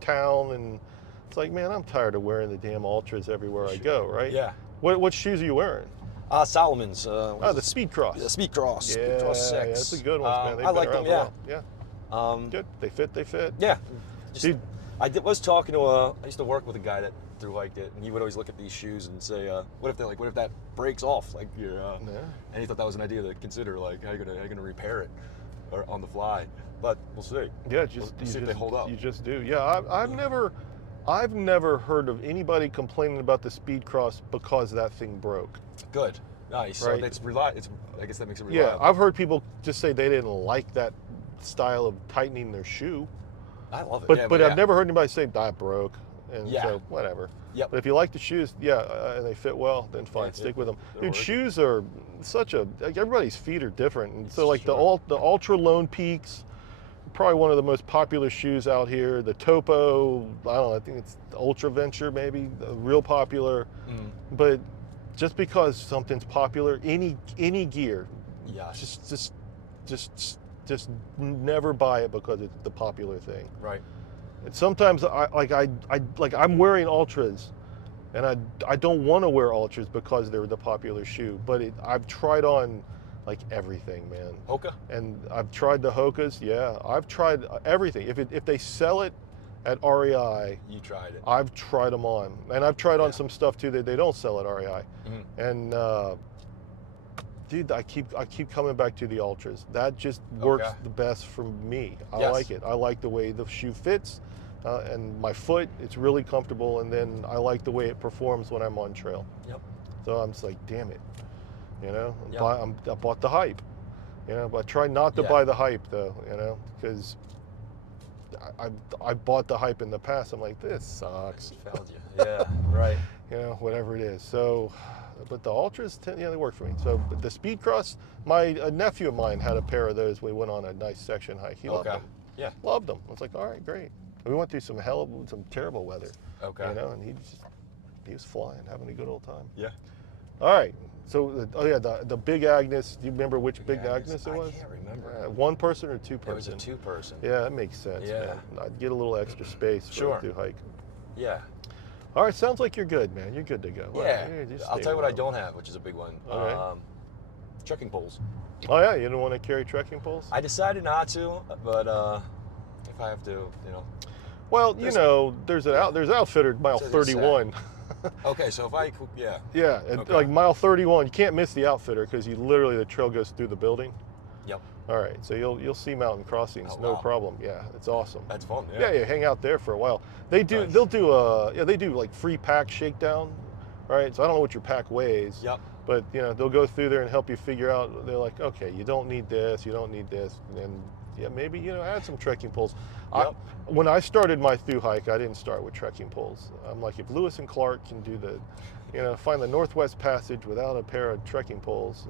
town and it's like, man, I'm tired of wearing the damn ultras everywhere I go. Right. Yeah. What shoes are you wearing? Solomon's. The Speed Cross. The Speed Cross. Yeah, Speed Cross 6. yeah, that's a good one, man. They've I been like around them. for a Yeah. while. Yeah. Good. They fit. Yeah. Just, Dude. was talking to I used to work with a guy that thru hiked it, and he would always look at these shoes and say, what if that breaks off, like you're, Yeah. and he thought that was an idea to consider, like how you gonna repair it, or on the fly. But we'll see. Yeah, We'll see if they hold up. You just do. Yeah, I've never heard of anybody complaining about the Speed Cross because that thing broke. Good. Nice. Right. So I guess that makes it Yeah, reliable. I've heard people just say they didn't like that style of tightening their shoe, I love it. but yeah, but yeah. I've never heard anybody say that broke, and Yeah. so whatever. Yep. But if you like the shoes, yeah, and they fit well, then fine, Yeah, stick with them. they're Dude, working. shoes are like everybody's feet are different, and so like Sure. the Ultra Lone Peaks, probably one of the most popular shoes out here. The Topo, I don't know, I think it's the Ultra Venture maybe, real popular. Mm. But just because something's popular, any gear, Yes. just never buy it because it's the popular thing. Right. And sometimes I'm wearing ultras, and I don't want to wear ultras because they're the popular shoe. But I've tried on like everything, man. Hoka. And I've tried the Hokas. Yeah, I've tried everything. If they sell it at REI, You tried it. I've tried them on, and I've tried on Yeah. some stuff too that they don't sell at REI. Mhm. And dude, I keep coming back to the ultras. That just works Okay. the best for me. I Yes. like it. I like the way the shoe fits, and my foot. It's really comfortable, and then I like the way it performs when I'm on trail. Yep. So I'm just like, damn it, Yep. I bought the hype, but I try not to Yeah. buy the hype though, because I bought the hype in the past. I'm like, this sucks. Failed you. Yeah. Right. Whatever it is. So, but the ultras, they work for me. So but the Speed Cross, a nephew of mine had a pair of those. We went on a nice section hike. He loved Okay. them. Yeah. Loved them. I was like, all right, great. And we went through some terrible weather. Okay. And he was flying, having a good old time. Yeah. All right. So, the Big Agnes. Do you remember which Big Agnes it was? I can't remember. One person or two It was person? a 2-person. Yeah, that makes sense. Yeah. Man. I'd get a little extra space for Sure. a thru hike. Yeah. All right, sounds like you're good, man. You're good to go. All Yeah. right, you just I'll stay tell you what I warm. don't have, which is a big one. Okay. Trekking poles. Oh yeah, you don't want to carry trekking poles? I decided not to, but if I have to, Well, There's- there's Outfitter mile So they say. 31. Okay, so if I, yeah. Yeah, and Okay. like mile 31, you can't miss the Outfitter because the trail goes through the building. Yep. All right, so you'll see mountain crossings, Oh, no wow. problem. Yeah, it's awesome. That's fun. Yeah, hang out there for a while. They do. Nice. They'll do they do like free pack shakedown, right? So I don't know what your pack weighs. Yep. But they'll go through there and help you figure out. They're like, okay, you don't need this, and maybe add some trekking poles. Yep. When I started my thru hike, I didn't start with trekking poles. I'm like, if Lewis and Clark can do find the Northwest Passage without a pair of trekking poles,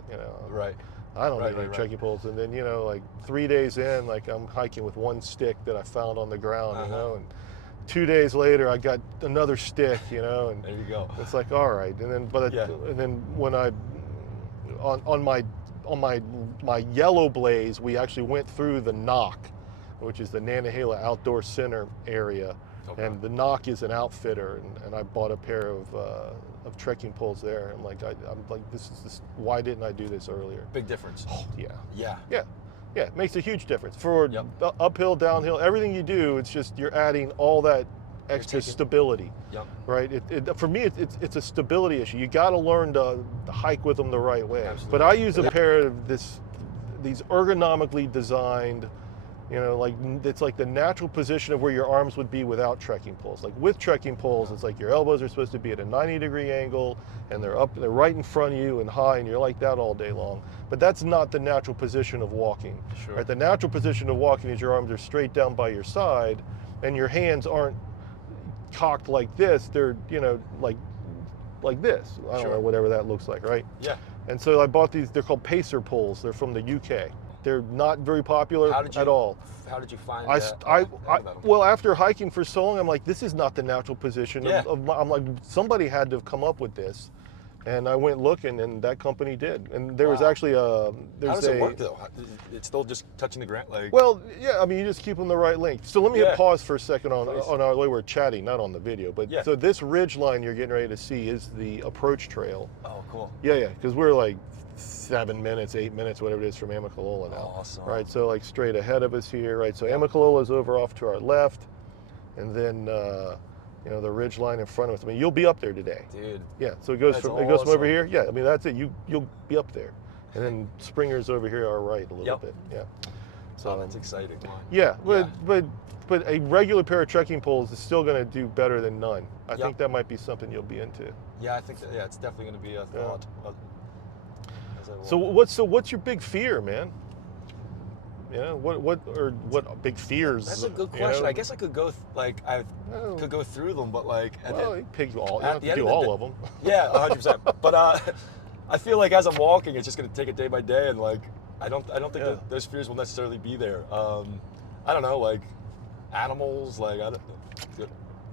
Right. I don't Right, need any right. trekking poles. And then like 3 days in, like I'm hiking with one stick that I found on the ground, and 2 days later I got another stick, and There you go. it's like, all right. And then, Yeah. and then when I, on my yellow blaze, we actually went through the knock, which is the Nantahala Outdoor Center area. Okay. And the Knock is an outfitter, and I bought a pair of trekking poles there. I'm like, why didn't I do this earlier? Big difference. Oh, yeah. Yeah. Yeah. Yeah, it makes a huge difference. For Yep. uphill, downhill, everything you do, it's just you're adding all that extra stability. Yep. Right? For me, it's a stability issue. You got to learn to hike with them the right way. Absolutely. But I use a pair of these ergonomically designed, like it's like the natural position of where your arms would be without trekking poles. Like with trekking poles, it's like your elbows are supposed to be at a 90-degree angle, and they're right in front of you and high, and you're like that all day long. But that's not the natural position of walking. Sure. Right? The natural position of walking is your arms are straight down by your side, and your hands aren't cocked like this. They're like this. I don't know, whatever that looks like, right? Yeah. And so I bought these. They're called Pacer poles. They're from the UK. They're not very popular at all. How did you find well, after hiking for so long, I'm like, this is not the natural position. Yeah. I'm like, somebody had to have come up with this. And I went looking, and that company did. And there was actually How does it work though? It's still just touching the ground, like. Well, yeah. I mean, you just keep them the right length. So let me hit pause for a second on our way we're chatting, not on the video. But so this ridge line you're getting ready to see is the approach trail. Oh, cool. Yeah, because we're like 7 minutes, 8 minutes, whatever it is from Amicalola now. Awesome. Right, so like straight ahead of us here, right? So Amicalola is over off to our left, and then the ridge line in front of us. I mean, you'll be up there today. Dude. Yeah, so it goes from over here. Yeah, I mean that's it. You'll be up there, and then Springer's over here, our right a little bit. Yeah. So that's exciting. Yeah, but a regular pair of trekking poles is still going to do better than none. I think that might be something you'll be into. Yeah, I think it's definitely going to be a thought. So what's your big fear, man? What big fears? That's a good question. I guess I could go could go through them, but like you don't have to do all of them. Yeah, 100%. But I feel like as I'm walking, it's just going to take it day by day, and like I don't think that those fears will necessarily be there. I don't know, like animals, like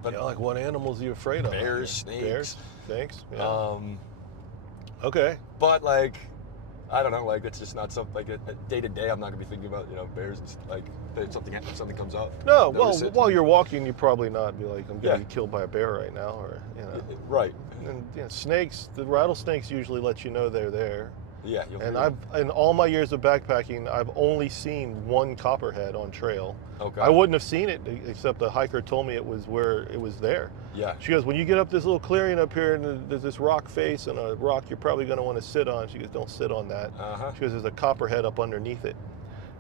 but like what animals are you afraid of? Bears, snakes. Yeah. Okay. But like, I don't know, like it's just not something like day to day. I'm not gonna be thinking about bears and like if something comes up. No, well, while you're walking, you probably not be like I'm gonna be killed by a bear right now, or Right. And snakes, the rattlesnakes usually let you know they're there. Yeah. And in all my years of backpacking, I've only seen one copperhead on trail. Okay. I wouldn't have seen it except the hiker told me it was where it was there. Yeah. She goes, when you get up this little clearing up here and there's this rock face and a rock you're probably going to want to sit on. She goes, don't sit on that. She goes, there's a copperhead up underneath it.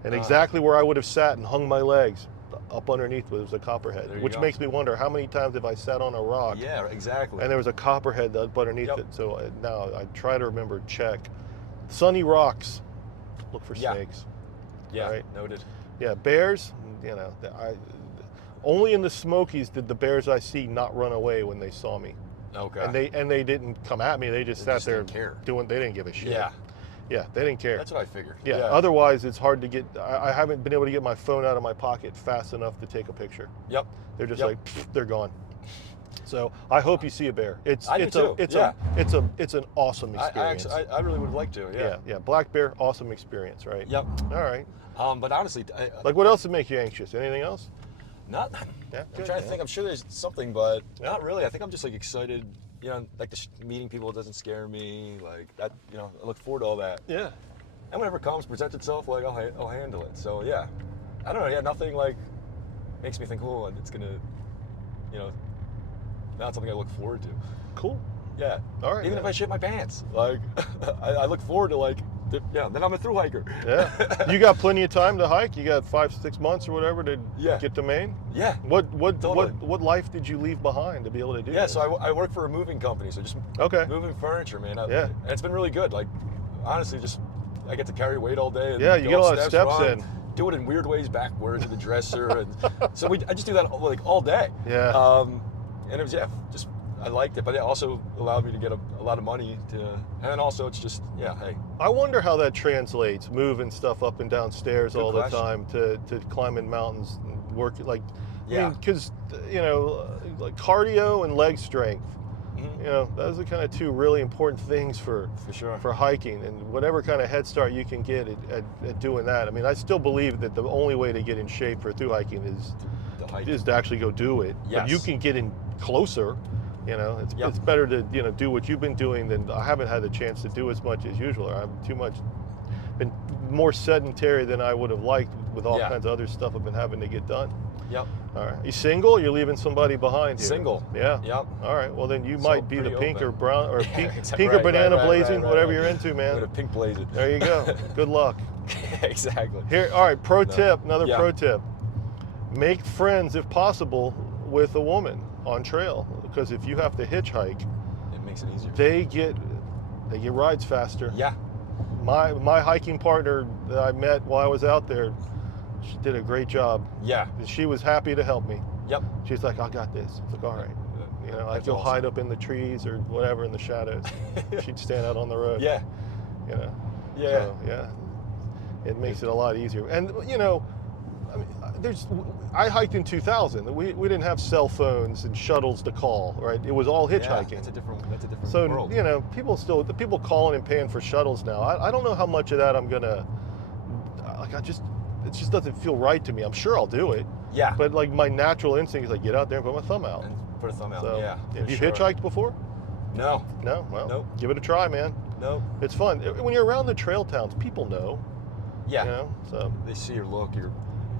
And exactly where I would have sat and hung my legs, up underneath was a copperhead, which makes me wonder how many times have I sat on a rock. Yeah, exactly. And there was a copperhead up underneath it. So now I try to remember, check. Sunny rocks, look for snakes. Yeah, right? Noted. Yeah, bears, only in the Smokies did the bears I see not run away when they saw me. Okay. And they didn't come at me. They just sat there didn't they didn't give a shit. Yeah. Yeah, they didn't care. That's what I figured. Yeah. Otherwise, it's hard to get. I haven't been able to get my phone out of my pocket fast enough to take a picture. Yep. They're just like they're gone. So I hope you see a bear. It's an awesome experience. I really would like to. Yeah. Black bear, awesome experience, right? Yep. All right. But honestly, like what else would make you anxious? Anything else? Not. Yeah. I'm trying to think. I'm sure there's something, but not really. I think I'm just like excited. Like meeting people doesn't scare me. Like that. I look forward to all that. Yeah. And whatever presents itself, like I'll handle it. So yeah. I don't know. Yeah. Nothing like makes me think, oh, it's gonna, not something I look forward to. Cool. Yeah. All right. Even if I shit my pants, like I look forward to then I'm a thru hiker. Yeah. You got plenty of time to hike. You got 5-6 months or whatever to get to Maine. Yeah. What life did you leave behind to be able to do? Yeah. This? So I work for a moving company. So just moving furniture, man. And it's been really good. Like honestly, just I get to carry weight all day. And you get a lot of steps in. Do it in weird ways backwards in the dresser, and so I just do that like all day. Yeah. And it was I liked it, but it also allowed me to get a lot of money and also it's just hey. I wonder how that translates, moving stuff up and down stairs Good all question. the time to climbing mountains and work I mean, because like cardio and leg strength You know, those are kind of two really important things for sure. for hiking, and whatever kind of head start you can get at doing that. I mean, I still believe that the only way to get in shape for thru hiking is to actually go do it. Yes. But you can get in closer. You know, it's better to do what you've been doing than I haven't had the chance to do as much as usual. I'm been more sedentary than I would have liked with all kinds of other stuff I've been having to get done. Yep. All right. You single? You're leaving somebody behind here? Single. Yeah. Yep. All right. Well, then you might be the pink open. or brown or pink, Exactly. pink or banana blazing, right, whatever you're into, man. I'm gonna pink blaze it. There you go. Good luck. Exactly. Here. All right. Tip. Another pro tip. Make friends, if possible, with a woman on trail, because if you have to hitchhike, it makes it easier. They get rides faster. Yeah. My hiking partner that I met while I was out there, she did a great job. Yeah. And she was happy to help me. Yep. She's like, I got this. It's like, all right. You know, I That's go awesome. hide up in the trees or whatever in the shadows. She'd stand out on the road. Yeah. You know. Yeah. So, yeah. It makes it a lot easier. And you know, I mean, I hiked in 2000. We didn't have cell phones and shuttles to call, right? It was all hitchhiking. Yeah, that's a different So, world. you know, the people calling and paying for shuttles now, I don't know how much of that I'm gonna, it just doesn't feel right to me. I'm sure I'll do it. Yeah. But like my natural instinct is like, get out there and put my thumb out. And put a thumb out. So, Yeah. have for you sure. hitchhiked before? No. No? Well, Nope. give it a try, man. No. It's fun. When you're around the trail towns, people know. Yeah. You know, so. They see your look, your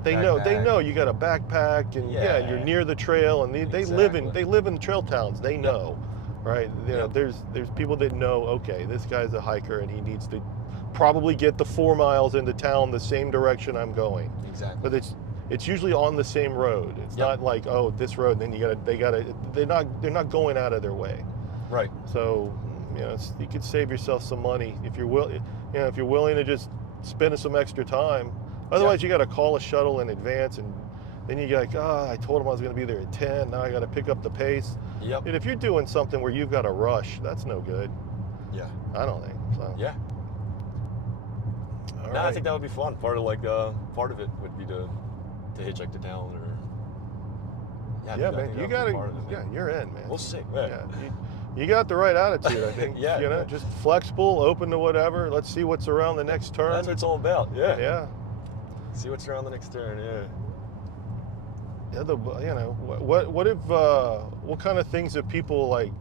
They backpack. know you got a backpack, and Yeah. you're near the trail, and they live in the trail towns. They know, right? You know, there's people that know. Okay, this guy's a hiker, and he needs to probably get the 4 miles into town the same direction I'm going. Exactly. But it's usually on the same road. It's not like, oh, this road, and then they're not going out of their way. Right. So, you know, you could save yourself some money if you're willing to just spend some extra time. Otherwise, you got to call a shuttle in advance, and then you got like, I told him I was going to be there at 10. Now I got to pick up the pace. Yep. And if you're doing something where you've got to rush, that's no good. Yeah. I don't think so. Yeah. All No, right. I think that would be fun. Part of it would be to hitchhike to town or. Yeah, I man, think you that got would be to. part of it, Yeah, man. you're in, man. We'll see. Yeah, you got the right attitude, I think. Yeah. You know, just flexible, open to whatever. Let's see what's around the next turn. That's what it's all about. Yeah. Yeah. See what's around the next turn. Yeah. Yeah, what kind of things have people like,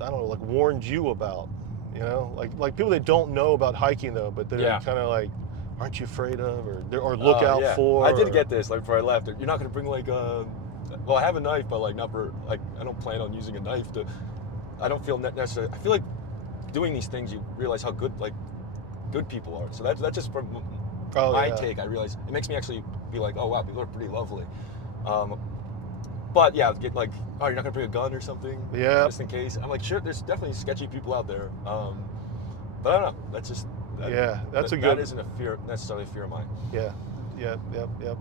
I don't know, like warned you about? You know, like people that don't know about hiking though, but they're kind of like, aren't you afraid of, or look out for? I did get this like before I left. You're not going to bring like well, I have a knife, but like not for like I don't plan on using a knife to. I don't feel necessarily. I feel like doing these things, you realize how good people are. So that's just from my take. I realize it makes me actually be like, oh wow, people are pretty lovely. But yeah, get like, oh, you're not gonna bring a gun or something, just in case. I'm like, sure, there's definitely sketchy people out there, but I don't know. That's just that isn't necessarily a fear of mine. Yeah.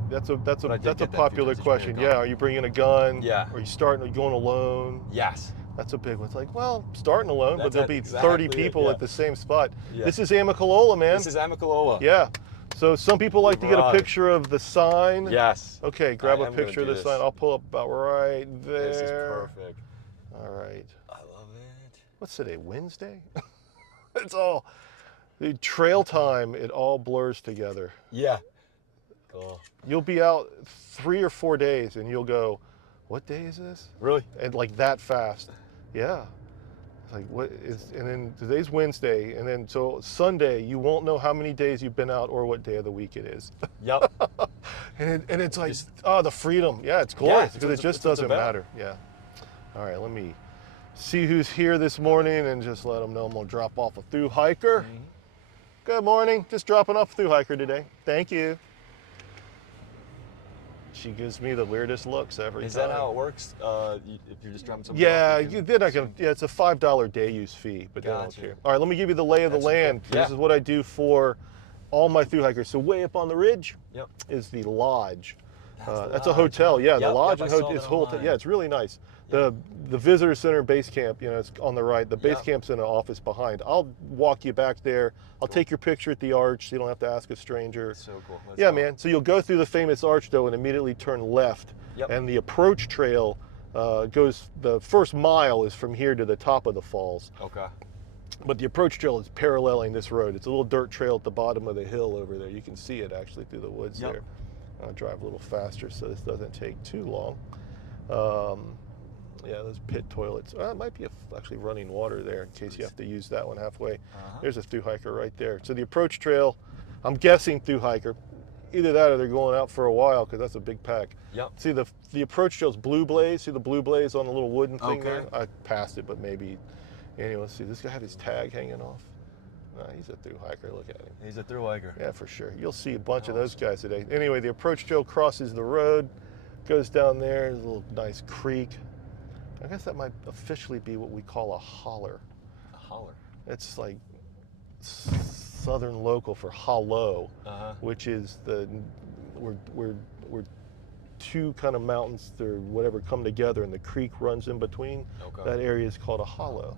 That's But I did a get that popular feedback, question. did you bring a gun? Yeah, are you bringing a gun? Yeah. Are you going alone? Yes. That's a big one. It's like, well, starting alone, but there'll be 30 people at the same spot. Yeah. This is Amicalola, man. This is Amicalola. Yeah. So some people like to get a picture of the sign. Yes. Okay, grab a I am gonna picture of do the this. sign. I'll pull up about right there. This is perfect. All right. I love it. What's today? Wednesday? It's all the trail time. It all blurs together. Yeah. Cool. You'll be out 3 or 4 days, and you'll go, "What day is this?" Really? And like that fast. Yeah. It's like what is? And then today's Wednesday, and then so Sunday you won't know how many days you've been out or what day of the week it is. Yep. and it's like, the freedom. Yeah, it's glorious because it just doesn't about. matter. Yeah. All right, let me see who's here this morning and just let them know I'm gonna drop off a thru hiker. Mm-hmm. Good morning. Just dropping off a thru hiker today. Thank you. She gives me the weirdest looks every time. Is that how it works? If you're just dropping something Yeah, off, they're not gonna. Yeah, it's a $5 day use fee, but they don't Gotcha. care. All right, let me give you the lay of the That's land. okay. This is what I do for all my thru hikers. So way up on the ridge Yep. is the lodge. the That's a lodge. hotel. Yeah, the Yep, lodge yep, and I saw hotel. that online. Yeah, it's really nice. The visitor center base camp, it's on the right. The base Yep. camp's in an office behind. I'll walk you back there. I'll take your picture at the arch so you don't have to ask a stranger. So cool. Yeah, man. So you'll go through the famous arch though and immediately turn left. Yep. And the approach trail The first mile is from here to the top of the falls. Okay. But the approach trail is paralleling this road. It's a little dirt trail at the bottom of the hill over there. You can see it actually through the woods there. I'll drive a little faster so this doesn't take too long. Yeah, those pit toilets. It might be actually running water there in case you have to use that one halfway. There's a thru hiker right there. So the approach trail, I'm guessing thru hiker. Either that or they're going out for a while because that's a big pack. Yep. See the approach trail's blue blaze. See the blue blaze on the little wooden thing there? I passed it, but maybe. Anyway, let's see. This guy have his tag hanging off. No, he's a thru hiker. Look at him. He's a thru hiker. Yeah, for sure. You'll see a bunch of those guys today. Anyway, the approach trail crosses the road, goes down there. There's a little nice creek. I guess that might officially be what we call a holler. A holler. It's like southern local for hollow, which is where two kind of mountains or whatever come together and the creek runs in between. That area is called a hollow.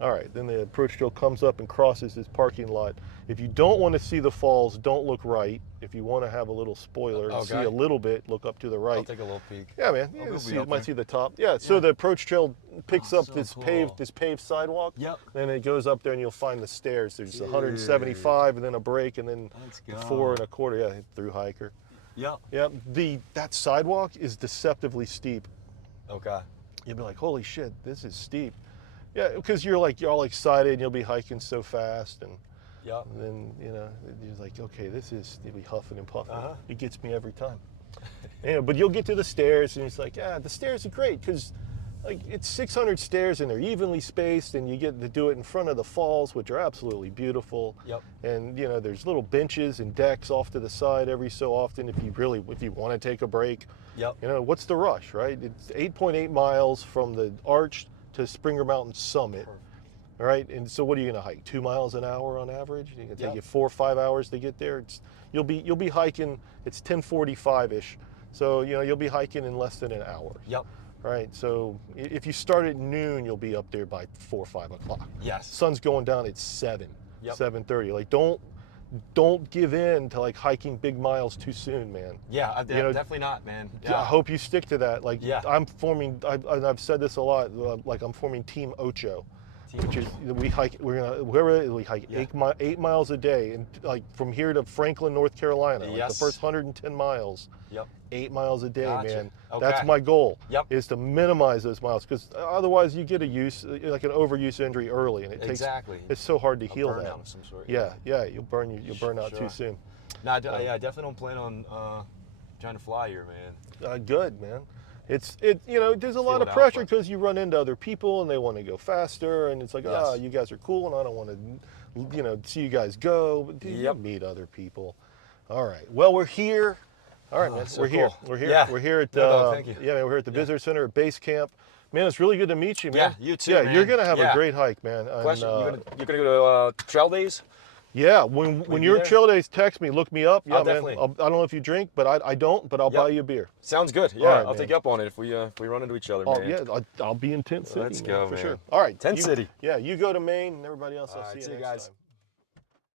All right, then the approach trail comes up and crosses this parking lot. If you don't want to see the falls, don't look right. If you want to have a little spoiler and see a little bit, look up to the right. I'll take a little peek. Yeah, man. You might see the top. Yeah, so the approach trail picks up this paved sidewalk. Yep. Then it goes up there and you'll find the stairs. There's 175 and then a break and then 4 1/4. Yeah, thru hiker. Yep. Yep. That sidewalk is deceptively steep. Okay. You'll be like, holy shit, this is steep. Yeah, because you're all excited and you'll be hiking so fast and then you're like, okay, you'll be huffing and puffing. It gets me every time. But you'll get to the stairs and it's like, yeah, the stairs are great because like it's 600 stairs and they're evenly spaced and you get to do it in front of the falls, which are absolutely beautiful. Yep. And there's little benches and decks off to the side every so often if you want to take a break. Yep. What's the rush, right? It's 8.8 miles from the arch to Springer Mountain summit. All right, and so what are you gonna hike? 2 miles an hour on average? It's gonna take you 4 or 5 hours to get there. You'll be hiking. It's 10:45-ish, so you'll be hiking in less than an hour. Yep. Right. So if you start at noon, you'll be up there by 4 or 5 o'clock. Yes. Sun's going down at 7, Yep. 7:30. Like don't give in to like hiking big miles too soon, man. Yeah, definitely not, man. Yeah. I hope you stick to that. Like I've said this a lot. Like I'm forming Team Ocho. Which is we hike 8 miles a day, and like from here to Franklin, North Carolina, like the first 110 miles. Yep. 8 miles a day, man. Okay. That's my goal. Yep. Is to minimize those miles because otherwise you get like an overuse injury early, and it takes. It's so hard to heal that. Burnout of some sort. Yeah, you'll burn out too soon. No, I definitely don't plan on trying to fly here, man. Good, man. There's a lot of pressure because you run into other people and they want to go faster, and it's like, you guys are cool, and I don't want to, see you guys go. But you meet other people. All right. Well, we're here. All right, man. So we're here. cool. We're here. Yeah. We're here at. Thank you. Yeah, man. We're here at the visitor center at base camp. Man, it's really good to meet you, man. Yeah, you too. Yeah, man. you're gonna have a great hike, man. Question: And, you're gonna go to trail days? Yeah, when your trail days, text me, look me up. Yeah, man. Definitely. I don't know if you drink, but I don't. But I'll buy you a beer. Sounds good. Yeah, right, I'll take you up on it if we run into each other, Oh man. yeah, I'll be in Tent City. Let's man, go, for man. sure. All right, Tent City. Yeah, you go to Maine, and everybody else. I'll see you see you next guys. time.